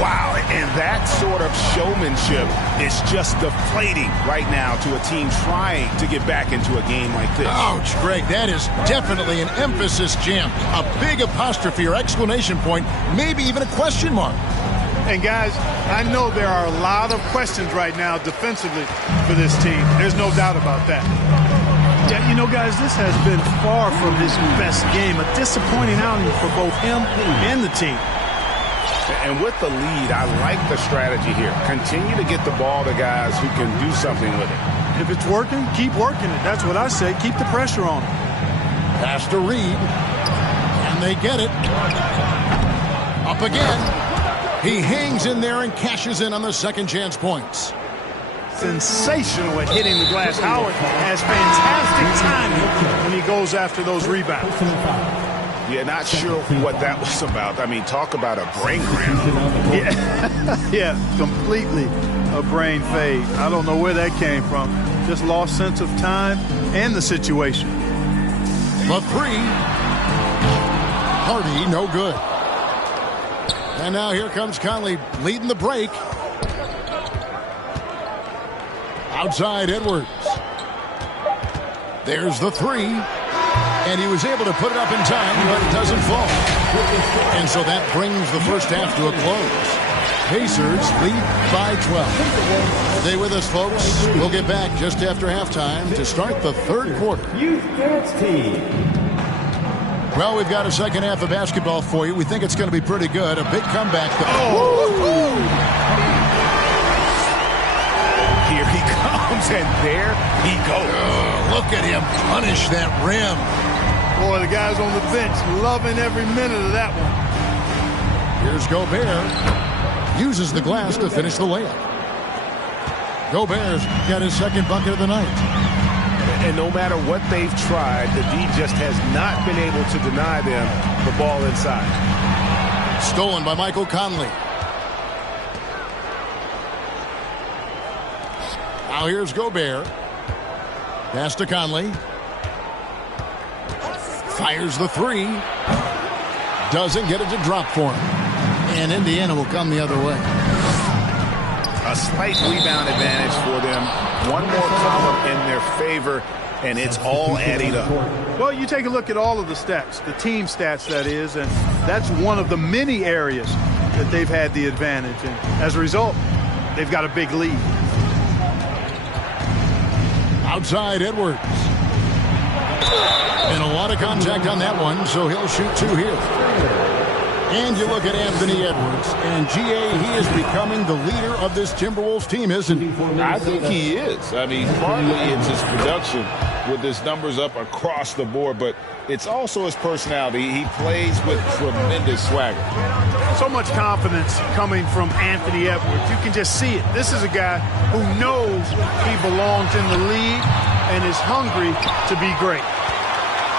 Wow, and that sort of showmanship is just deflating right now to a team trying to get back into a game like this. Ouch, Greg, that is definitely an emphasis jam. A big apostrophe or exclamation point, maybe even a question mark. And guys, I know there are a lot of questions right now defensively for this team. There's no doubt about that. Yeah, you know, guys, this has been far from his best game. A disappointing outing for both him and the team. And with the lead, I like the strategy here. Continue to get the ball to guys who can do something with it. If it's working, keep working it. That's what I say. Keep the pressure on him. Pass to Reed. And they get it. Up again. He hangs in there and cashes in on the second chance points. Sensational at hitting the glass. Howard has fantastic timing when he goes after those rebounds. Yeah, not sure what that was about. I mean, talk about a brain cramp. Yeah, completely a brain fade. I don't know where that came from. Just lost sense of time and the situation. The three. Hardy, no good. And now here comes Conley leading the break. Outside Edwards. There's the three. And he was able to put it up in time, but it doesn't fall. And so that brings the first half to a close. Pacers lead by 12. Stay with us, folks. We'll get back just after halftime to start the third quarter. Youth Dance Team. Well, we've got a second half of basketball for you. We think it's going to be pretty good. A big comeback. Here he comes, and there he goes. Look at him punish that rim. Boy, the guys on the bench loving every minute of that one. Here's Gobert. Uses the glass to finish the layup. Gobert's got his second bucket of the night. And no matter what they've tried, the D just has not been able to deny them the ball inside. Stolen by Michael Conley. Now here's Gobert. Pass to Conley. Fires the three. Doesn't get it to drop for him. And Indiana will come the other way. A slight rebound advantage for them. One more column in their favor, and it's all adding up. Well, you take a look at all of the stats, the team stats, that is, and that's one of the many areas that they've had the advantage. And as a result, they've got a big lead. Outside Edwards. And a lot of contact on that one, so he'll shoot two here. And you look at Anthony Edwards, and GA, he is becoming the leader of this Timberwolves team, isn't he? I think he is. I mean, partly it's his production with his numbers up across the board, but it's also his personality. He plays with tremendous swagger. So much confidence coming from Anthony Edwards. You can just see it. This is a guy who knows he belongs in the league and is hungry to be great.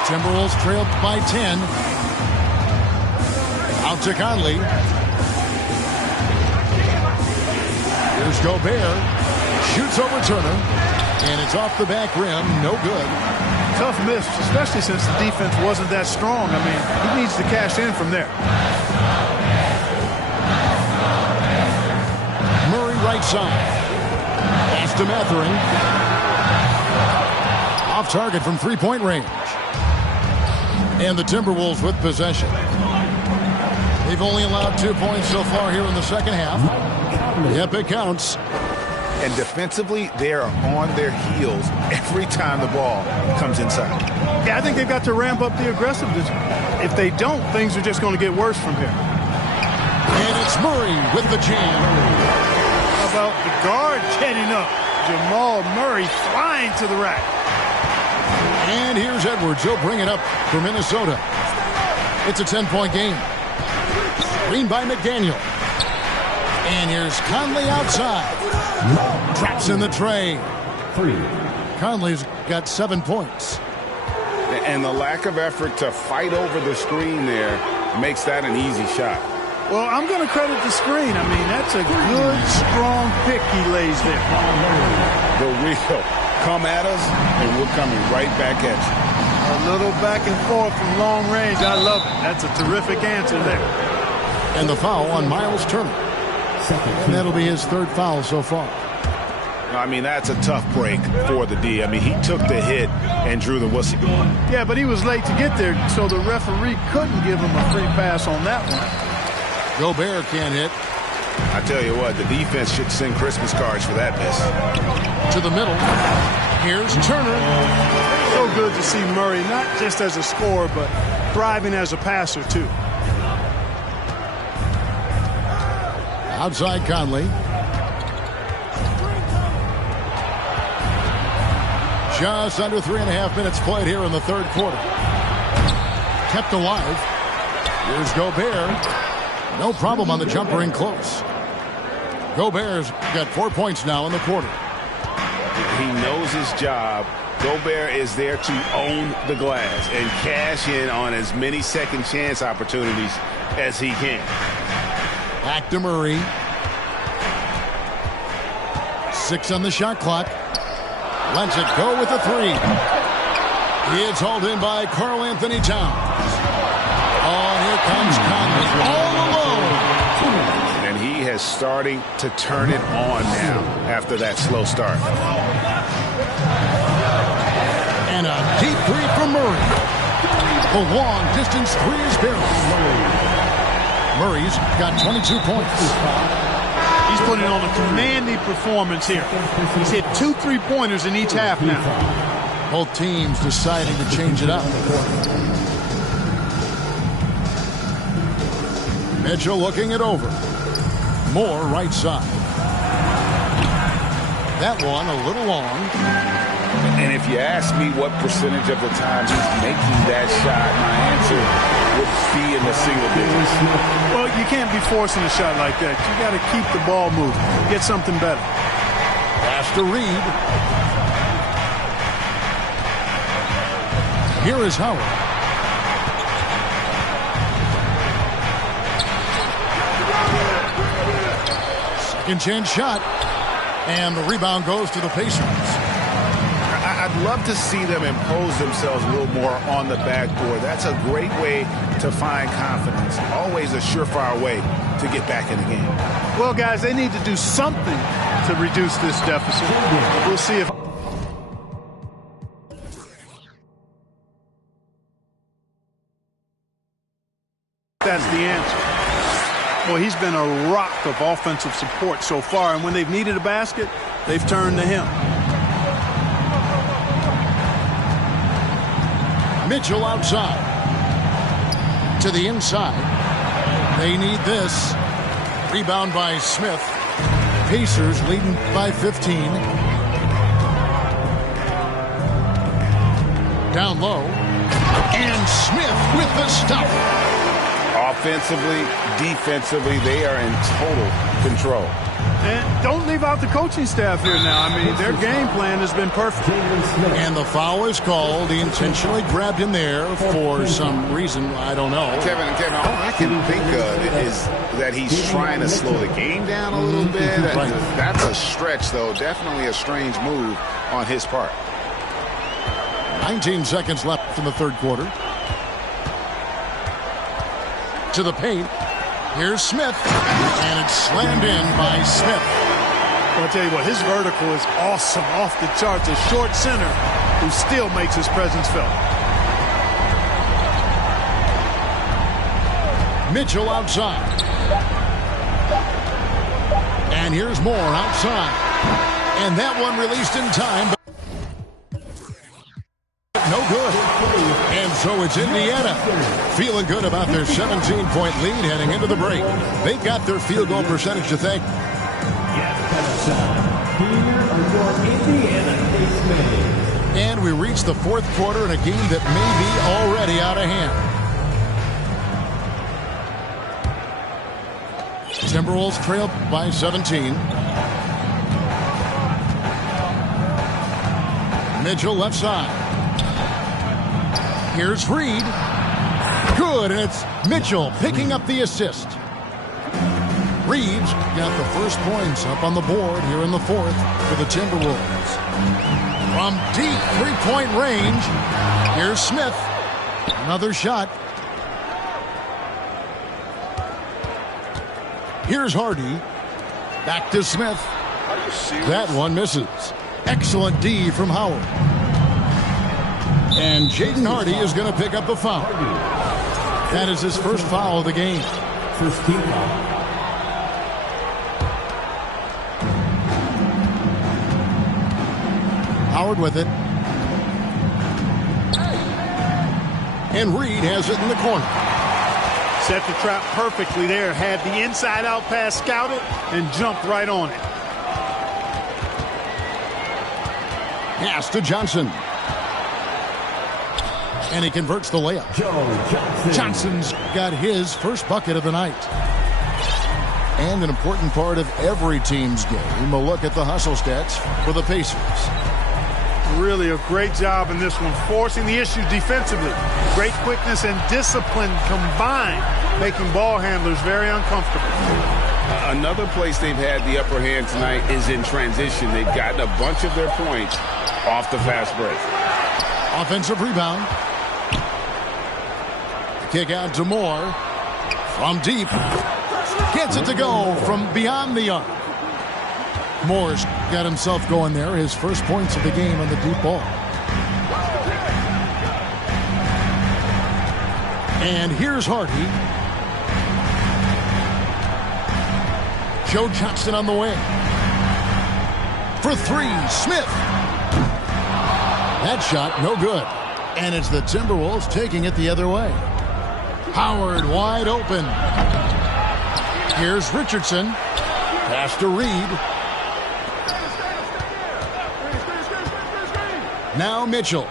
Timberwolves trailed by 10. Out to Conley. Here's Gobert. Shoots over Turner. And it's off the back rim. No good. Tough miss, especially since the defense wasn't that strong. I mean, he needs to cash in from there. Murray right side. Pass to Mathurin. Off target from three-point range. And the Timberwolves with possession. They've only allowed 2 points so far here in the second half. Yep, it counts. And defensively, they are on their heels every time the ball comes inside. Yeah, I think they've got to ramp up the aggressiveness. If they don't, things are just going to get worse from here. And it's Murray with the jam. How about the guard getting up? Jamal Murray flying to the rack. And here's Edwards. He'll bring it up for Minnesota. It's a 10-point game. Screen by McDaniel. And here's Conley outside. Traps in the tray. Conley's got 7 points. And the lack of effort to fight over the screen there makes that an easy shot. Well, I'm going to credit the screen. I mean, that's a good, strong pick he lays there. The real come at us, and we're coming right back at you. A little back and forth from long range. I love it. That's a terrific answer there. And the foul on Miles Turner. And that'll be his 3rd foul so far. I mean, that's a tough break for the D. I mean, he took the hit and drew the whistle. Yeah, but he was late to get there, so the referee couldn't give him a free pass on that one. Gobert can't hit. I tell you what, the defense should send Christmas cards for that miss. To the middle. Here's Turner. So good to see Murray, not just as a scorer, but thriving as a passer, too. Outside Conley. Just under 3.5 minutes played here in the 3rd quarter. Kept alive. Here's Gobert. No problem on the jumper in close. Gobert's got 4 points now in the quarter. He knows his job. Gobert is there to own the glass and cash in on as many second chance opportunities as he can. Back to Murray. 6 on the shot clock. Lets it go with a 3. It's hauled in by Karl Anthony Towns. Oh, here comes Conley all alone. And he is starting to turn it on now after that slow start. And a deep 3 from Murray. The long distance 3 is buried. Murray's got 22 points. He's putting on a commanding performance here. He's hit 2 3-pointers in each half now. Both teams deciding to change it up. Mitchell looking it over. Moore right side. That one a little long. And if you ask me what percentage of the time he's making that shot, my answer would be in the single digits. Well, you can't be forcing a shot like that. You got to keep the ball moving. Get something better. Pass to Reed. Here is Howard. Second chance shot. And the rebound goes to the Pacers. I'd love to see them impose themselves a little more on the backboard. That's a great way to find confidence. Always a surefire way to get back in the game. Well, guys, they need to do something to reduce this deficit. We'll see if that's the answer. Well, he's been a rock of offensive support so far, and when they've needed a basket, they've turned to him. Mitchell outside. To the inside. They need this. Rebound by Smith. Pacers leading by 15. Down low. And Smith with the stop. Offensively, defensively, they are in total control. And don't leave out the coaching staff here now. I mean, their game plan has been perfect. And the foul is called. He intentionally grabbed him there for some reason. I don't know. Kevin, all I can think of is that he's trying to slow the game down a little bit. Right. That's a stretch, though. Definitely a strange move on his part. 19 seconds left in the third quarter. To the paint. Here's Smith. And it's slammed in by Smith. I'll tell you what, his vertical is awesome, off the charts. A short center who still makes his presence felt. Mitchell outside. And here's Moore outside. And that one released in time. But no good. And so it's Indiana feeling good about their 17-point lead heading into the break. They've got their field goal percentage to thank. And we reach the fourth quarter in a game that may be already out of hand. Timberwolves trail by 17. Mitchell left side. Here's Reed. Good, and it's Mitchell picking up the assist. Reeves got the first points up on the board here in the fourth for the Timberwolves. From deep three-point range, here's Smith. Another shot. Here's Hardy. Back to Smith. That one misses. Excellent D from Howard. And Jaden Hardy is going to pick up the foul. That is his first foul of the game. First team foul. Howard with it. And Reed has it in the corner. Set the trap perfectly there. Had the inside-out pass scouted and jumped right on it. Pass to Johnson. And he converts the layup. Johnson's got his first bucket of the night. And an important part of every team's game, a look at the hustle stats for the Pacers. Really a great job in this one, forcing the issue defensively. Great quickness and discipline combined, making ball handlers very uncomfortable. Another place they've had the upper hand tonight is in transition. They've gotten a bunch of their points off the fast break. Offensive rebound. Kick out to Moore. From deep. Gets it to go from beyond the arc. Moore's got himself going there. His first points of the game on the deep ball. And here's Hardy. Joe Johnson on the way. For three, Smith. That shot, no good. And it's the Timberwolves taking it the other way. Howard wide open. Here's Richardson. Pass to Reed. Now Mitchell.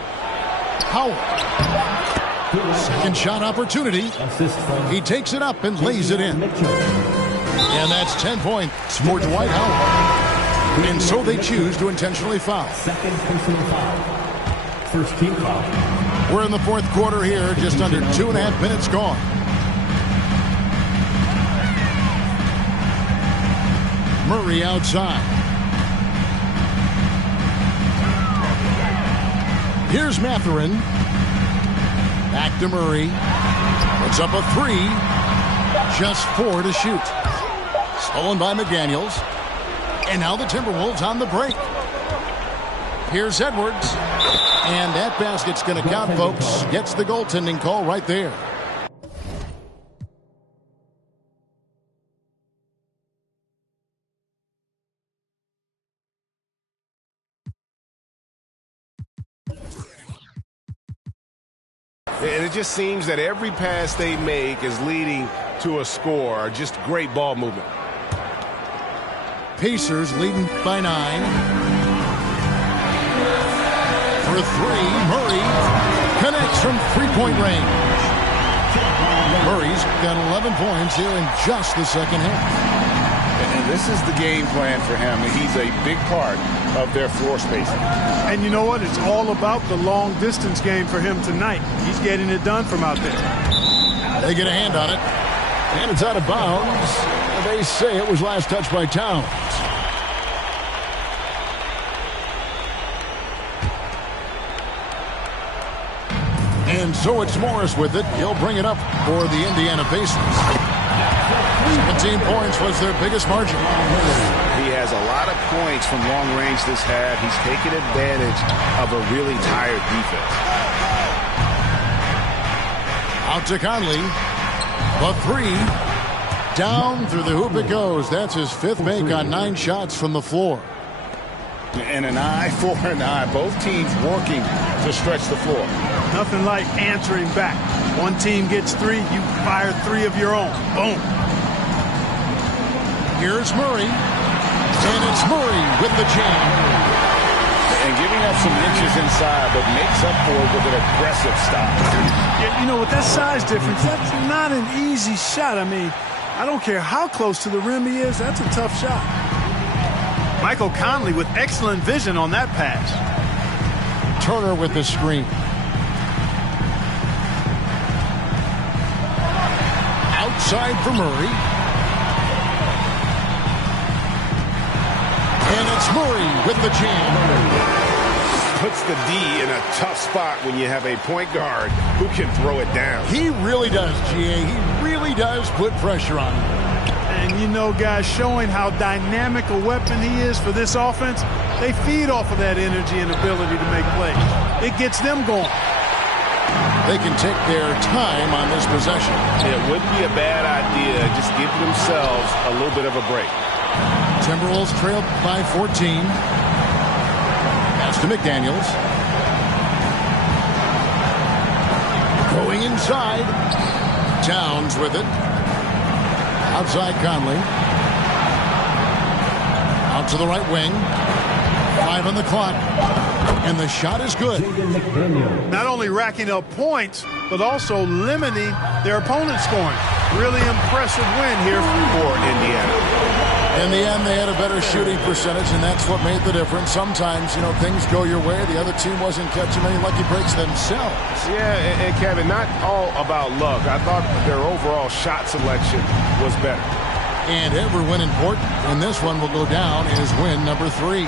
Howard. Second shot opportunity. He takes it up and lays it in. And that's 10 points for Dwight Howard. And so they choose to intentionally foul. Second personal foul. First team foul. We're in the fourth quarter here, just under 2.5 minutes gone. Murray outside. Here's Mathurin. Back to Murray. Puts up a three. Just 4 to shoot. Stolen by McDaniels. And now the Timberwolves on the break. Here's Edwards. And that basket's going to count, folks. Gets the goaltending call right there. And it just seems that every pass they make is leading to a score. Just great ball movement. Pacers leading by 9. For three, Murray connects from three-point range. Murray's got 11 points here in just the second half. And this is the game plan for him. He's a big part of their floor spacing. And you know what? It's all about the long distance game for him tonight. He's getting it done from out there. They get a hand on it. And it's out of bounds. They say it was last touched by Towns. And so it's Morris with it. He'll bring it up for the Indiana Pacers. 17 points was their biggest margin. He has a lot of points from long range this half. He's taken advantage of a really tired defense. Out to Conley. The three. Down through the hoop it goes. That's his fifth make on 9 shots from the floor. And an eye for an eye. Both teams working to stretch the floor. Nothing like answering back. One team gets 3, you fire 3 of your own. Boom. Here's Murray. And it's Murray with the jam. And giving up some inches inside, but makes up for it with an aggressive stop. Yeah, you know, with that size difference, that's not an easy shot. I mean, I don't care how close to the rim he is. That's a tough shot. Michael Conley with excellent vision on that pass. Turner with the screen. Outside for Murray. And it's Murray with the jam. Puts the D in a tough spot when you have a point guard who can throw it down. He really does, GA. He really does put pressure on him. And you know, guys, showing how dynamic a weapon he is for this offense, they feed off of that energy and ability to make plays. It gets them going. They can take their time on this possession. It wouldn't be a bad idea. Just give themselves a little bit of a break. Timberwolves trailed by 14. Pass to McDaniels. Going inside. Towns with it. Outside Conley. Out to the right wing. 5 on the clock. And the shot is good. Not only racking up points, but also limiting their opponent's scoring. Really impressive win here for Indiana. In the end, they had a better shooting percentage, and that's what made the difference. Sometimes, you know, things go your way. The other team wasn't catching many lucky breaks themselves. Yeah, and Kevin, not all about luck. I thought their overall shot selection was better. And every win important, and this one will go down as win number 3.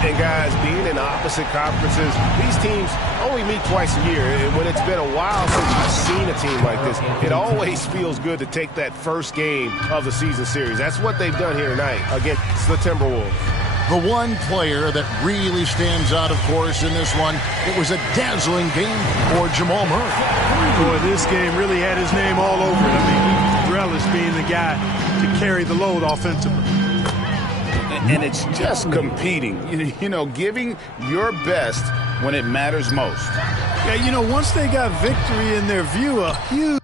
And guys, being in opposite conferences, these teams only meet twice a year. And when it's been a while since you've seen a team like this, it always feels good to take that first game of the season series. That's what they've done here tonight against the Timberwolves. The one player that really stands out, of course, in this one, it was a dazzling game for Jamal Murray. Boy, this game really had his name all over it. I mean, he relished being the guy to carry the load offensively. And it's just competing, you know, giving your best when it matters most. Yeah, you know, once they got victory in their view, a huge